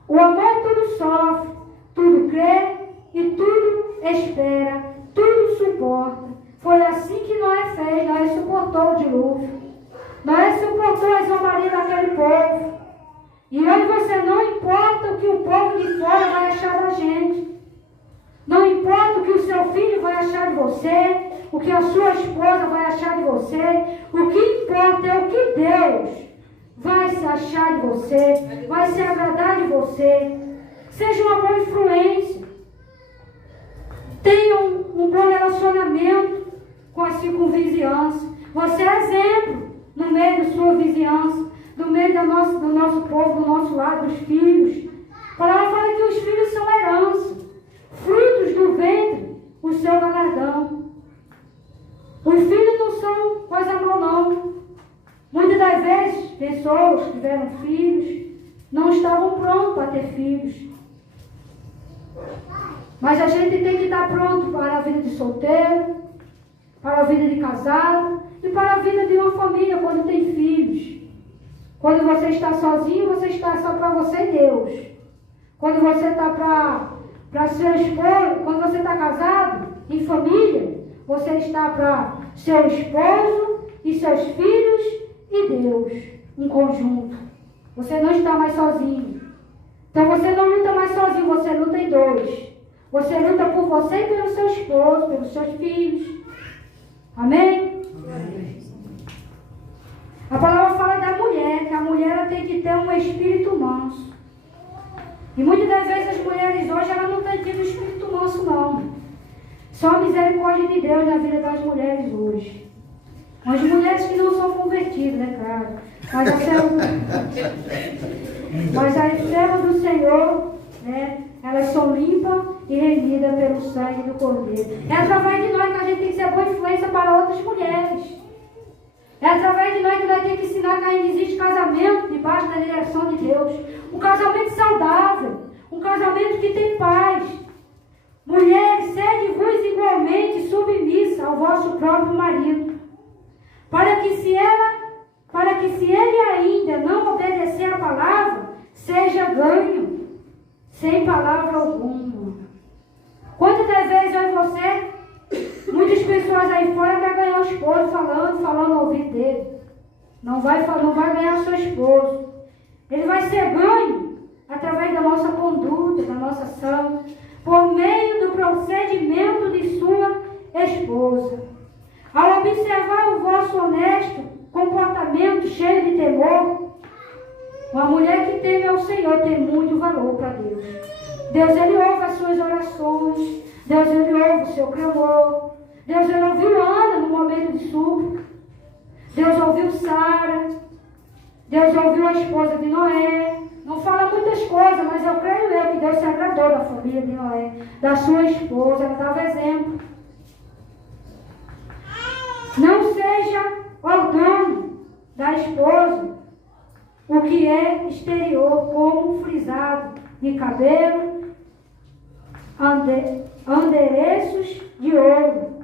O amor tudo sofre, tudo crê e tudo espera, tudo suporta. Foi assim que Noé fez. Noé suportou o dilúvio. Noé suportou a zombaria daquele povo. E hoje você, não importa o que o povo de fora vai achar da gente. Não importa o que o seu filho vai achar de você, o que a sua esposa vai achar de você. O que importa é o que Deus vai se achar de você, vai se agradar de você. Seja uma boa influência. Tenha um bom relacionamento com a circunvizinhança. Você é exemplo no meio da sua vizinhança, no meio do nosso povo, do nosso lar, dos filhos. A palavra fala que os filhos são herança, frutos do ventre, o seu galardão. Os filhos não são coisa mal, não. Muitas das vezes, pessoas que tiveram filhos não estavam prontos para ter filhos. Mas a gente tem que estar pronto para a vida de solteiro, para a vida de casado e para a vida de uma família quando tem filhos. Quando você está sozinho, você está só para você e Deus. Quando você está para seu esposo, quando você está casado, em família, você está para seu esposo e seus filhos e Deus, em conjunto. Você não está mais sozinho. Então você não luta mais sozinho, você luta em dois. Você luta por você e pelo seu esposo, pelos seus filhos. Amém? Amém. A palavra fala da mulher, que a mulher tem que ter um espírito manso. E muitas das vezes as mulheres hoje, elas não têm tido espírito manso, não. Só a misericórdia de Deus na vida das mulheres hoje. As mulheres que não são convertidas, né, claro. Mas a serva do Senhor, né, elas são limpas e remidas pelo sangue do Cordeiro. É através de nós que a gente tem que ser boa influência para outras mulheres. É através de nós que nós temos que ensinar que ainda existe casamento debaixo da direção de Deus. Um casamento saudável. Um casamento que tem paz. Mulheres, sede-vos igualmente submissa ao vosso próprio marido. Para que se ele ainda não obedecer a palavra, seja ganho, sem palavra alguma. Quantas das vezes eu e você, muitas pessoas aí fora querem ganhar ganhar o esposo falando ao ouvido dele. Não vai ganhar seu esposo. Ele vai ser ganho através da nossa conduta, da nossa ação, por meio do procedimento de sua esposa. Ao observar o vosso honesto comportamento cheio de temor, uma mulher que teme ao Senhor tem muito valor para Deus. Deus, Ele ouve as suas orações. Deus, Ele ouve o seu clamor. Deus, Ele ouviu Ana no momento de súplica. Deus ouviu Sara. Deus ouviu a esposa de Noé. Não fala muitas coisas, mas eu creio que Deus se agradou da família de Noé, da sua esposa. Ela dava exemplo. Não seja orgulho da esposa o que é exterior, como frisado de cabelo, adereços de ouro,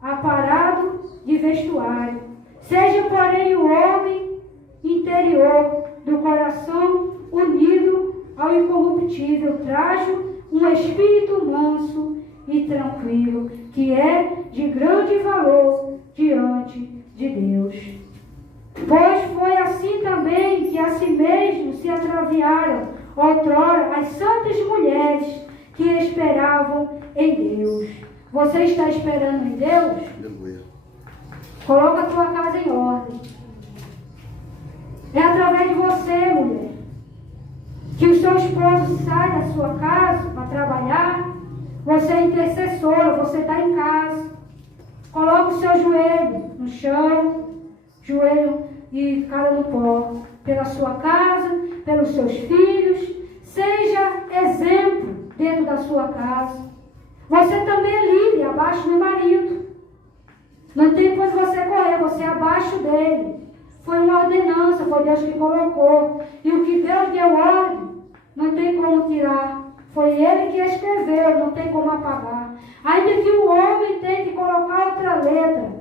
aparado de vestuário. Seja, porém, o homem interior do coração unido ao incorruptível, trajo um espírito manso e tranquilo, que é de grande valor diante de Deus. Pois foi assim também que a si mesmo se atraviaram outrora as santas mulheres que esperavam em Deus. Você está esperando em Deus? Aleluia. Coloca a tua casa em ordem. É através de você, mulher, que o seu esposo sai da sua casa para trabalhar. Você é intercessora, você está em casa. Coloca o seu joelho no chão, joelho e cara no pó, pela sua casa, pelos seus filhos. Seja exemplo dentro da sua casa. Você também é líder, abaixo do marido. Não tem quando você correr, você é abaixo dele. Foi uma ordenança, foi Deus que colocou. E o que Deus deu ordem, não tem como tirar. Foi Ele que escreveu, não tem como apagar. Ainda que o homem tenha que colocar outra letra,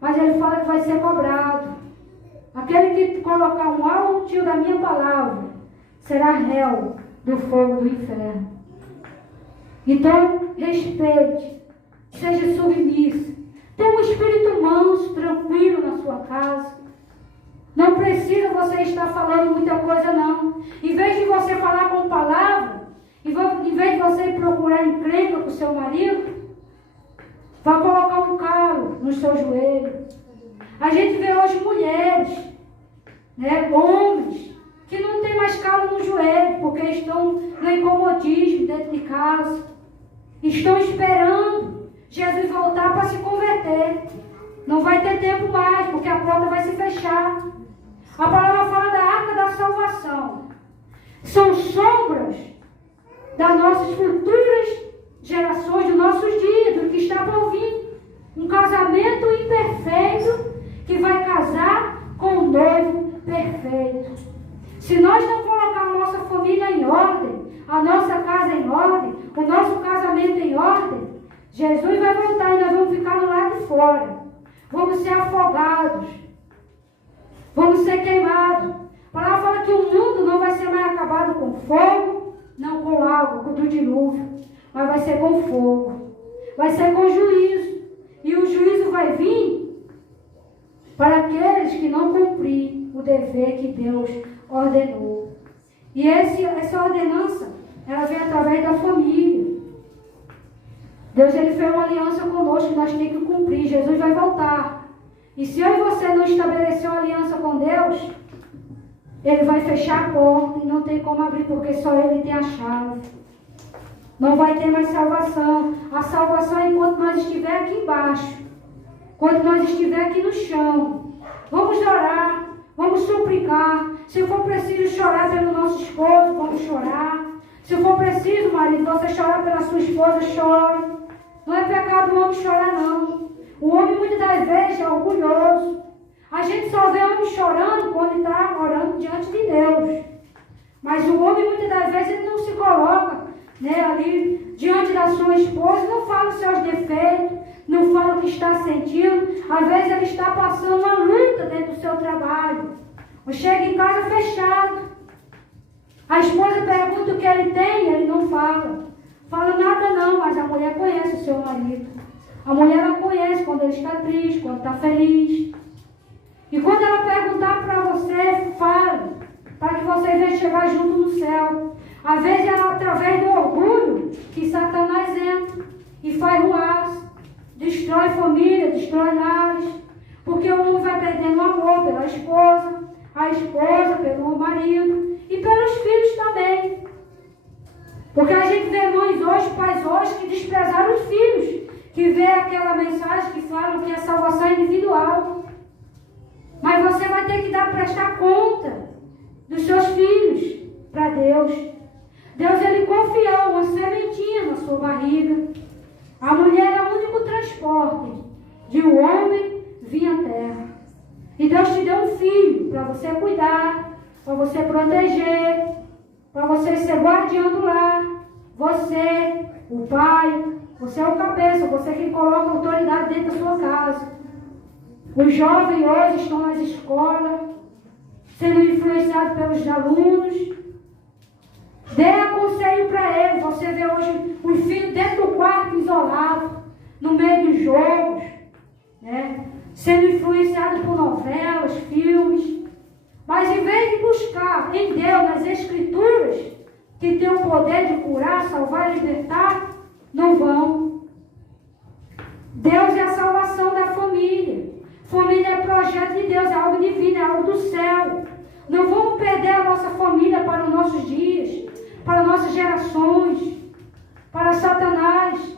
mas Ele fala que vai ser cobrado. Aquele que colocar um A ou um tio da minha palavra, será réu do fogo do inferno. Então, respeite, seja submissa. Tenha um espírito manso, tranquilo na sua casa. Não precisa você estar falando muita coisa, não. Em vez de você falar com palavra, em vez de você procurar encrenca com o seu marido, vá colocar um calo no seu joelho. A gente vê hoje mulheres, homens, que não tem mais calo no joelho, porque estão no incomodismo dentro de casa. Estão esperando Jesus voltar para se converter. Não vai ter tempo mais, porque a porta vai se fechar. A palavra fala da arca da salvação. São sombras das nossas futuras gerações, dos nossos dias, do que está por vir. Um casamento imperfeito que vai casar com um noivo perfeito. Se nós não colocarmos a nossa família em ordem, a nossa casa em ordem, o nosso casamento em ordem, Jesus vai voltar e nós vamos ficar no lado de fora. Vamos ser afogados. Vamos ser queimados. A palavra fala que o mundo não vai ser mais acabado com fogo, não com água, com o dilúvio, mas vai ser com fogo. Vai ser com juízo. E o juízo vai vir para aqueles que não cumpriram o dever que Deus ordenou. E essa ordenança, ela vem através da família. Deus, Ele fez uma aliança conosco que nós temos que cumprir. Jesus vai voltar. E se eu e você não estabeleceu uma aliança com Deus, Ele vai fechar a porta e não tem como abrir, porque só Ele tem a chave. Não vai ter mais salvação. A salvação é enquanto nós estiver aqui embaixo. Quando nós estiver aqui no chão. Vamos orar, vamos suplicar. Se for preciso chorar pelo nosso esposo, vamos chorar. Se for preciso, marido, você chorar pela sua esposa, chore. Não é pecado o homem chorar, não. O homem muitas das vezes é orgulhoso. A gente só vê o homem chorando quando está orando diante de Deus. Mas o homem muitas das vezes ele não se coloca ali diante da sua esposa, não fala os seus defeitos, não fala o que está sentindo. Às vezes ele está passando uma luta dentro do seu trabalho. Ou chega em casa fechado. A esposa pergunta o que ele tem, ele não fala. Fala nada não, mas a mulher conhece o seu marido. A mulher ela conhece quando ele está triste, quando está feliz. E quando ela perguntar para você, fale, para que você venha chegar junto no céu. Às vezes é através do orgulho que Satanás entra e faz ruas, destrói família, destrói lares, porque o homem vai perdendo o amor pela esposa, a esposa pelo marido e pelos filhos também. Porque a gente vê mães hoje, pais hoje, que desprezaram os filhos, que vê aquela mensagem que fala que a salvação é individual. Mas você vai ter que prestar conta dos seus filhos para Deus. Deus, ele confiou uma sementinha na sua barriga. A mulher é o único transporte de um homem vir à terra. E Deus te deu um filho para você cuidar, para você proteger, para você ser guardião do lar. Você, o pai, você é o cabeça, você que coloca autoridade dentro da sua casa. Os jovens hoje estão nas escolas, sendo influenciados pelos alunos. Dê aconselho para eles. Você vê hoje os filhos dentro do quarto, isolados, no meio dos jogos, né? Sendo influenciados por novelas, filmes. Mas em vez de buscar em Deus, nas Escrituras, que tem o poder de curar, salvar e libertar, não vão. Deus é a salvação da família. Família é projeto de Deus, é algo divino, é algo do céu. Não vamos perder a nossa família para os nossos dias, para nossas gerações, para Satanás.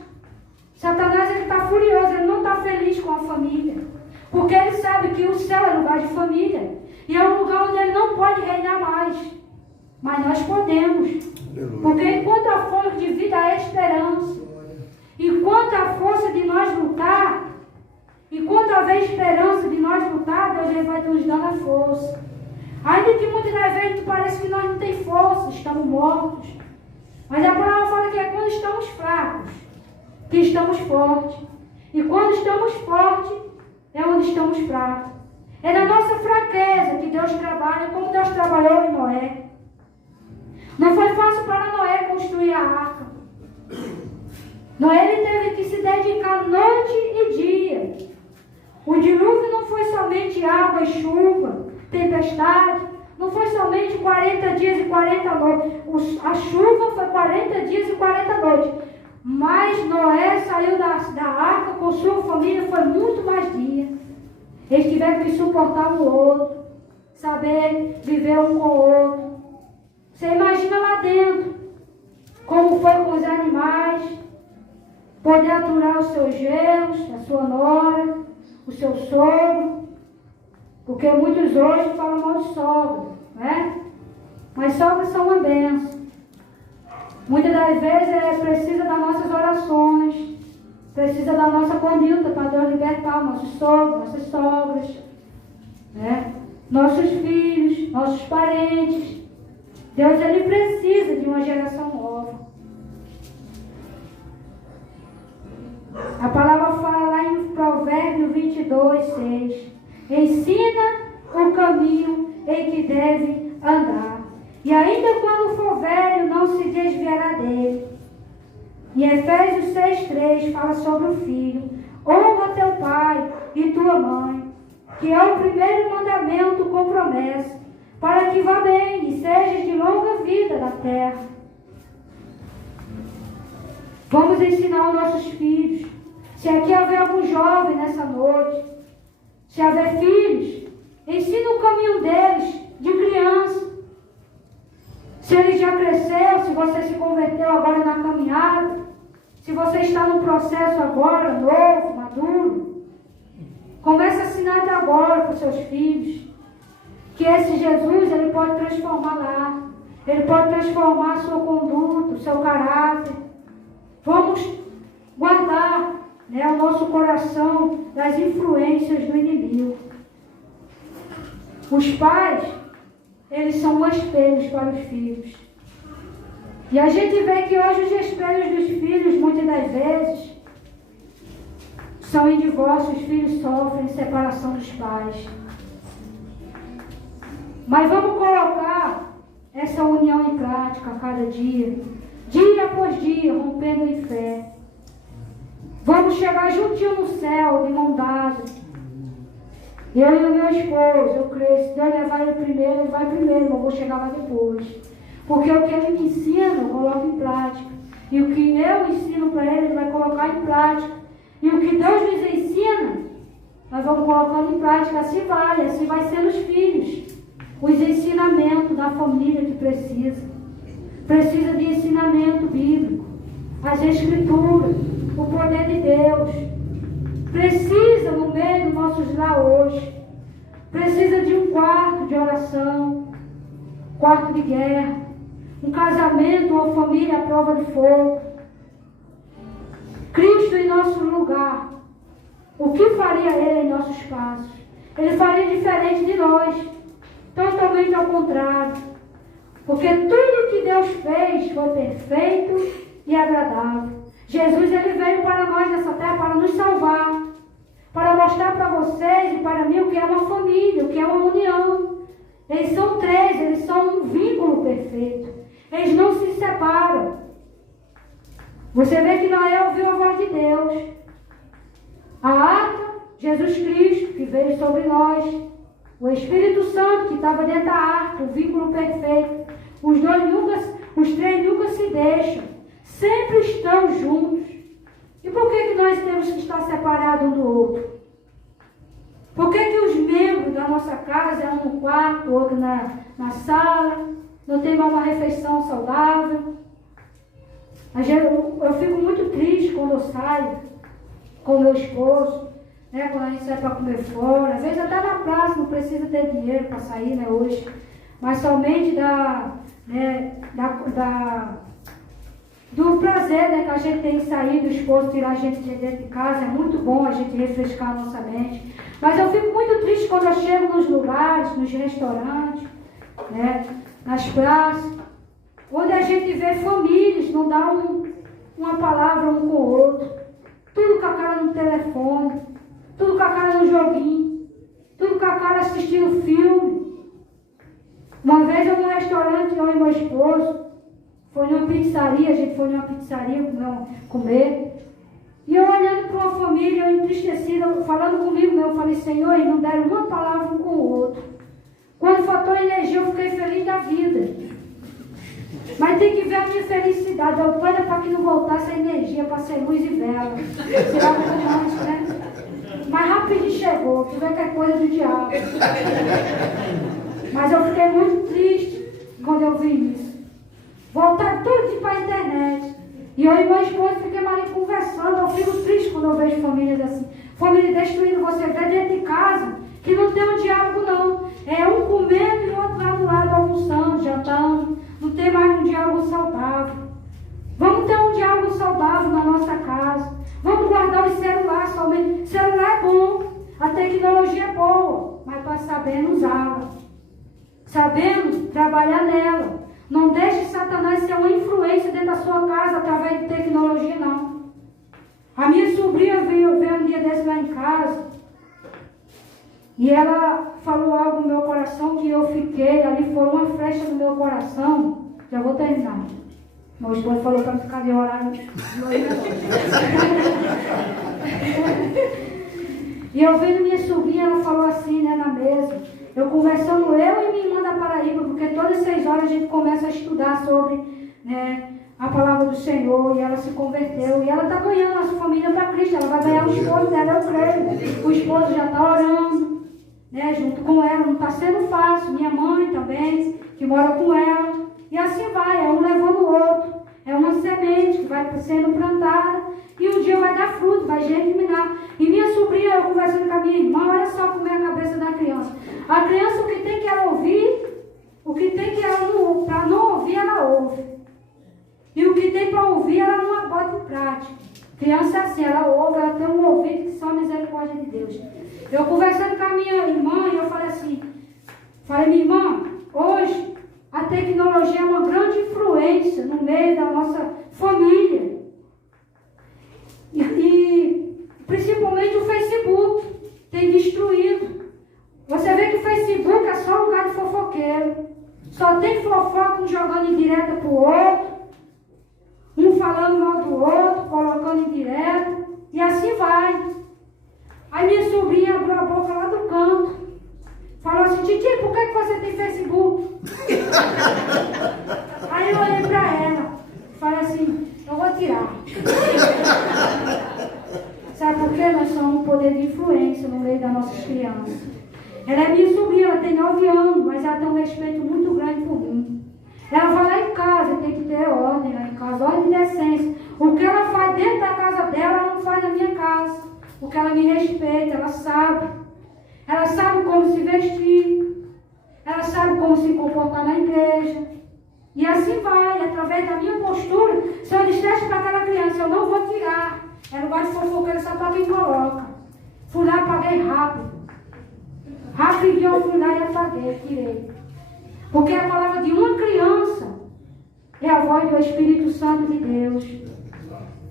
Satanás, ele está furioso, ele não está feliz com a família. Porque ele sabe que o céu é lugar de família. E é um lugar onde ele não pode reinar mais. Mas nós podemos. Porque enquanto a fome de vida há esperança. Enquanto a força de nós lutar, enquanto haver esperança de nós lutar, Deus ele vai nos dando a força. Ainda que muitas das vezes parece que nós não temos força, estamos mortos. Mas a palavra fala que é quando estamos fracos, que estamos fortes. E quando estamos fortes, é onde estamos fracos. É na nossa fraqueza que Deus trabalha, como Deus trabalhou em Noé. Não foi fácil para Noé construir a arca. Noé ele teve que se dedicar noite e dia. O dilúvio não foi somente água e chuva, tempestade. Não foi somente 40 dias e 40 noites. A chuva foi 40 dias e 40 noites. Mas Noé saiu da arca com sua família, foi muito mais dias. Eles tiveram que suportar um outro, saber viver um com o outro. Você imagina lá dentro, como foi com os animais, poder aturar os seus genros, a sua nora, o seu sogro. Porque muitos hoje falam mal de sogra, né? Mas sogras são uma bênção. Muitas das vezes precisa das nossas orações, precisa da nossa conduta para Deus libertar nossos sogros, nossas sogras, né? Nossos filhos, nossos parentes. Deus ele precisa de uma geração nova. A palavra fala lá em Provérbios 22, 6. Ensina o caminho em que deve andar. E ainda quando for velho, não se desviará dele. E Efésios 6,3 fala sobre o filho. Honra teu pai e tua mãe, que é o primeiro mandamento com promessa, para que vá bem e seja de longa vida na terra. Vamos ensinar os nossos filhos. Se aqui houver algum jovem nessa noite, se houver filhos, ensina o caminho deles de criança. Se ele já cresceu, se você se converteu agora na caminhada, se você está no processo agora, novo, maduro, comece a ensinar de agora para os seus filhos que esse Jesus, ele pode transformar lá, ele pode transformar a sua conduta, o seu caráter. Vamos guardar, né, o nosso coração das influências do inimigo. Os pais, eles são espelhos para os filhos. E a gente vê que hoje os espelhos dos filhos, muitas das vezes, são em divórcio, os filhos sofrem separação dos pais. Mas vamos colocar essa união em prática a cada dia, dia após dia, rompendo em fé. Vamos chegar juntinho no céu, de mão dada. Eu e o meu esposo, eu creio, se Deus levar ele primeiro, ele vai primeiro, eu vou chegar lá depois. Porque o que ele me ensina, eu coloco em prática. E o que eu ensino para ele, ele vai colocar em prática. E o que Deus nos ensina, nós vamos colocando em prática. Assim vai sendo os filhos. Os ensinamentos da família que precisa. Precisa de ensinamento bíblico. As escrituras, o poder de Deus. Precisa no meio dos nossos lar hoje. Precisa de um quarto de oração. Quarto de guerra. Um casamento, uma família à prova de fogo. Cristo em nosso lugar. O que faria Ele em nossos passos? Ele faria diferente de nós. Totalmente ao contrário. Porque tudo que Deus fez foi perfeito e agradável. Jesus, Ele veio para nós nessa terra para nos salvar. Para mostrar para vocês e para mim o que é uma família, o que é uma união. Eles são três, eles são um vínculo perfeito. Eles não se separam. Você vê que Noé ouviu a voz de Deus. A arca, Jesus Cristo, que veio sobre nós. O Espírito Santo, que estava dentro da arca, o vínculo perfeito. Os três nunca se deixam. Sempre estão juntos. E por que nós temos que estar separados um do outro? Por que os membros da nossa casa, um no quarto, outro na sala, não tem mais uma refeição saudável? Eu fico muito triste quando eu saio com meu esposo, né, quando a gente sai para comer fora. Às vezes até na praça, não precisa ter dinheiro para sair, né, hoje. Mas somente do prazer, né, que a gente tem em sair, do esposo tirar a gente de dentro de casa. É muito bom a gente refrescar a nossa mente. Mas eu fico muito triste quando eu chego nos lugares, nos restaurantes, né, nas praças, onde a gente vê famílias, não dá uma palavra um com o outro. Tudo com a cara no telefone, tudo com a cara no joguinho, tudo com a cara assistindo filme. Uma vez eu num restaurante, eu e meu esposo, foi numa pizzaria, a gente foi numa pizzaria comer. E eu olhando para uma família, eu entristecida, falando comigo mesmo, eu falei, Senhor, eles não deram uma palavra um com o outro. Quando faltou energia, eu fiquei feliz da vida. Mas tem que ver a minha felicidade. Eu doida para que não voltasse a energia, para ser luz e vela. Será que não antes, né? Mas rapidinho chegou, que vê que é coisa do diabo. Mas eu fiquei muito triste quando eu vi isso. Voltar tudo para a internet. E eu e meu esposo ficamos ali conversando. Eu fico triste quando eu vejo famílias assim. Família destruída, você vê dentro de casa, que não tem um diálogo não. É um comendo e o outro lá do lado almoçando, jantando. Não tem mais um diálogo saudável. Vamos ter um diálogo saudável na nossa casa. Vamos guardar os celulares somente. Celular é bom, a tecnologia é boa, mas para sabendo usá-la. Sabendo trabalhar nela. Não deixe Satanás ser uma influência dentro da sua casa através de tecnologia, não. A minha sobrinha veio um dia desse lá em casa. E ela falou algo no meu coração que eu fiquei, ali foi uma flecha no meu coração. Já vou terminar. Meu esposo falou para ficar de horário. E eu vendo minha sobrinha, ela falou assim, né, na mesa. Eu conversando, eu e minha irmã da Paraíba, porque todas as 6 horas a gente começa a estudar sobre, né, a palavra do Senhor, e ela se converteu, e ela está ganhando a sua família para Cristo. Ela vai ganhar o esposo dela, eu creio. O esposo já está orando, né, junto com ela. Não está sendo fácil. Minha mãe também, que mora com ela. E assim vai, é um levando o outro. É uma semente que vai sendo plantada e um dia vai dar fruto, vai germinar. E minha sobrinha, eu conversando com a minha irmã, olha só como é a cabeça da criança. A criança, o que tem que ela ouvir, o que tem que ela não, para não ouvir, ela ouve. E o que tem para ouvir, ela não bota em prática. Criança é assim, ela ouve, ela tem um ouvido que só a misericórdia de Deus. Eu conversando com a minha irmã, e eu falei assim, minha irmã, hoje a tecnologia é uma grande influência no meio da nossa família. E principalmente o Facebook tem destruído. Você vê que o Facebook é só lugar de fofoqueiro. Só tem fofoca, um jogando indireta para o outro, um falando mal do outro, colocando indireta. E assim vai. Aí minha sobrinha abriu a boca lá do canto. Falou assim, Titi, por que você tem Facebook? Aí eu olhei para ela. Falei assim, eu vou tirar. Sabe por quê? Nós somos um poder de influência no meio das nossas crianças. Ela é minha sobrinha, ela tem 9 anos, mas ela tem um respeito muito grande por mim. Ela vai lá em casa, tem que ter ordem lá em casa, ordem e decência. O que ela faz dentro da casa dela, ela não faz na minha casa. Porque ela me respeita, ela sabe. Ela sabe como se vestir. Ela sabe como se comportar na igreja. E assim vai, através da minha postura. Se eu dissesse para aquela criança, eu não vou tirar. É lugar de fofoqueira só para quem coloca. Fui lá, paguei rápido. Rapidinho eu fui lá e apaguei, tirei. Porque a palavra de uma criança é a voz do Espírito Santo de Deus.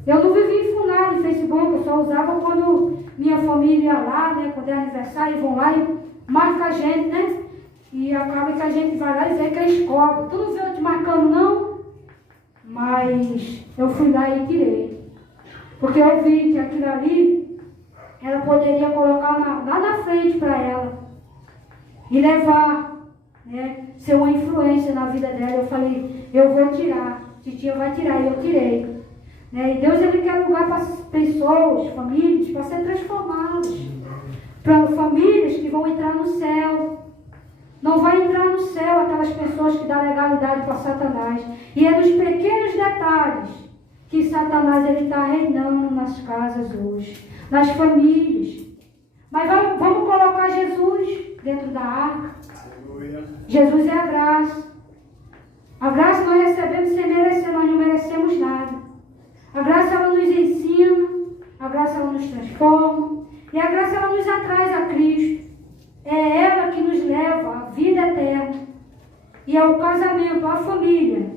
Eu não vivi enfunado em Facebook, eu só usava quando minha família ia lá, né? Quando é aniversário, vão lá e marca a gente, né? E acaba que a gente vai lá e vê que eles cobram. Tu não viu eu te marcando, não? Mas eu fui lá e tirei. Porque eu vi que aquilo ali, ela poderia colocar lá na frente para ela. E levar, né? Ser uma influência na vida dela. Eu falei, eu vou tirar. Titia vai tirar. E eu tirei. Né? E Deus, Ele quer lugar para pessoas, famílias, para ser transformadas. Para famílias que vão entrar no céu. Não vai entrar no céu aquelas pessoas que dão legalidade para Satanás. E é nos pequenos detalhes que Satanás está reinando nas casas hoje. Nas famílias. Mas vamos colocar Jesus dentro da arca. Jesus é a graça. A graça nós recebemos sem merecer, nós não merecemos nada. A graça ela nos ensina, a graça ela nos transforma e a graça ela nos atrai a Cristo. É ela que nos leva à vida eterna. E é o casamento, a família.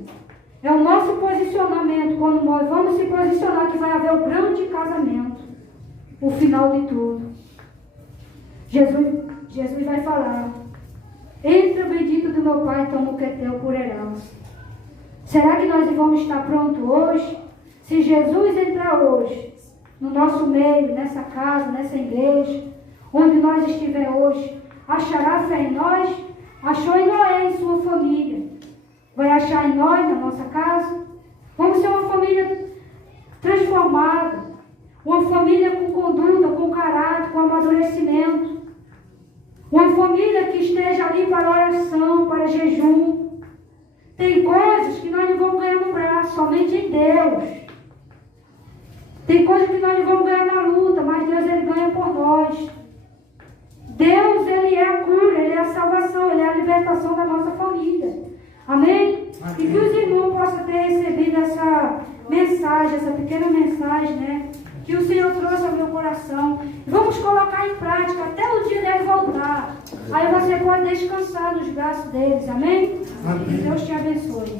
É o nosso posicionamento, quando nós vamos se posicionar, que vai haver o grande casamento. O final de tudo. Jesus vai falar, entra bendito do meu Pai, toma o que é teu por herança. Será que nós vamos estar prontos hoje? Se Jesus entrar hoje, no nosso meio, nessa casa, nessa igreja, onde nós estiver hoje, achará fé em nós? Achou em Noé, em sua família. Vai achar em nós, na nossa casa? Vamos ser uma família transformada. Uma família com conduta, com caráter, com amadurecimento. Uma família que esteja ali para oração, para jejum. Tem coisas que nós não vamos ganhar no braço, somente em Deus. Tem coisas que nós não vamos ganhar na luta, mas Deus Ele ganha por nós. Deus Ele é a cura, Ele é a salvação, Ele é a libertação da nossa família. Amém? Amém. E que os irmãos possam ter recebido essa mensagem, essa pequena mensagem, né? Que o Senhor trouxe ao meu coração. Vamos colocar em prática até o dia dele voltar. Aí você pode descansar nos braços deles. Amém? Amém. Deus te abençoe.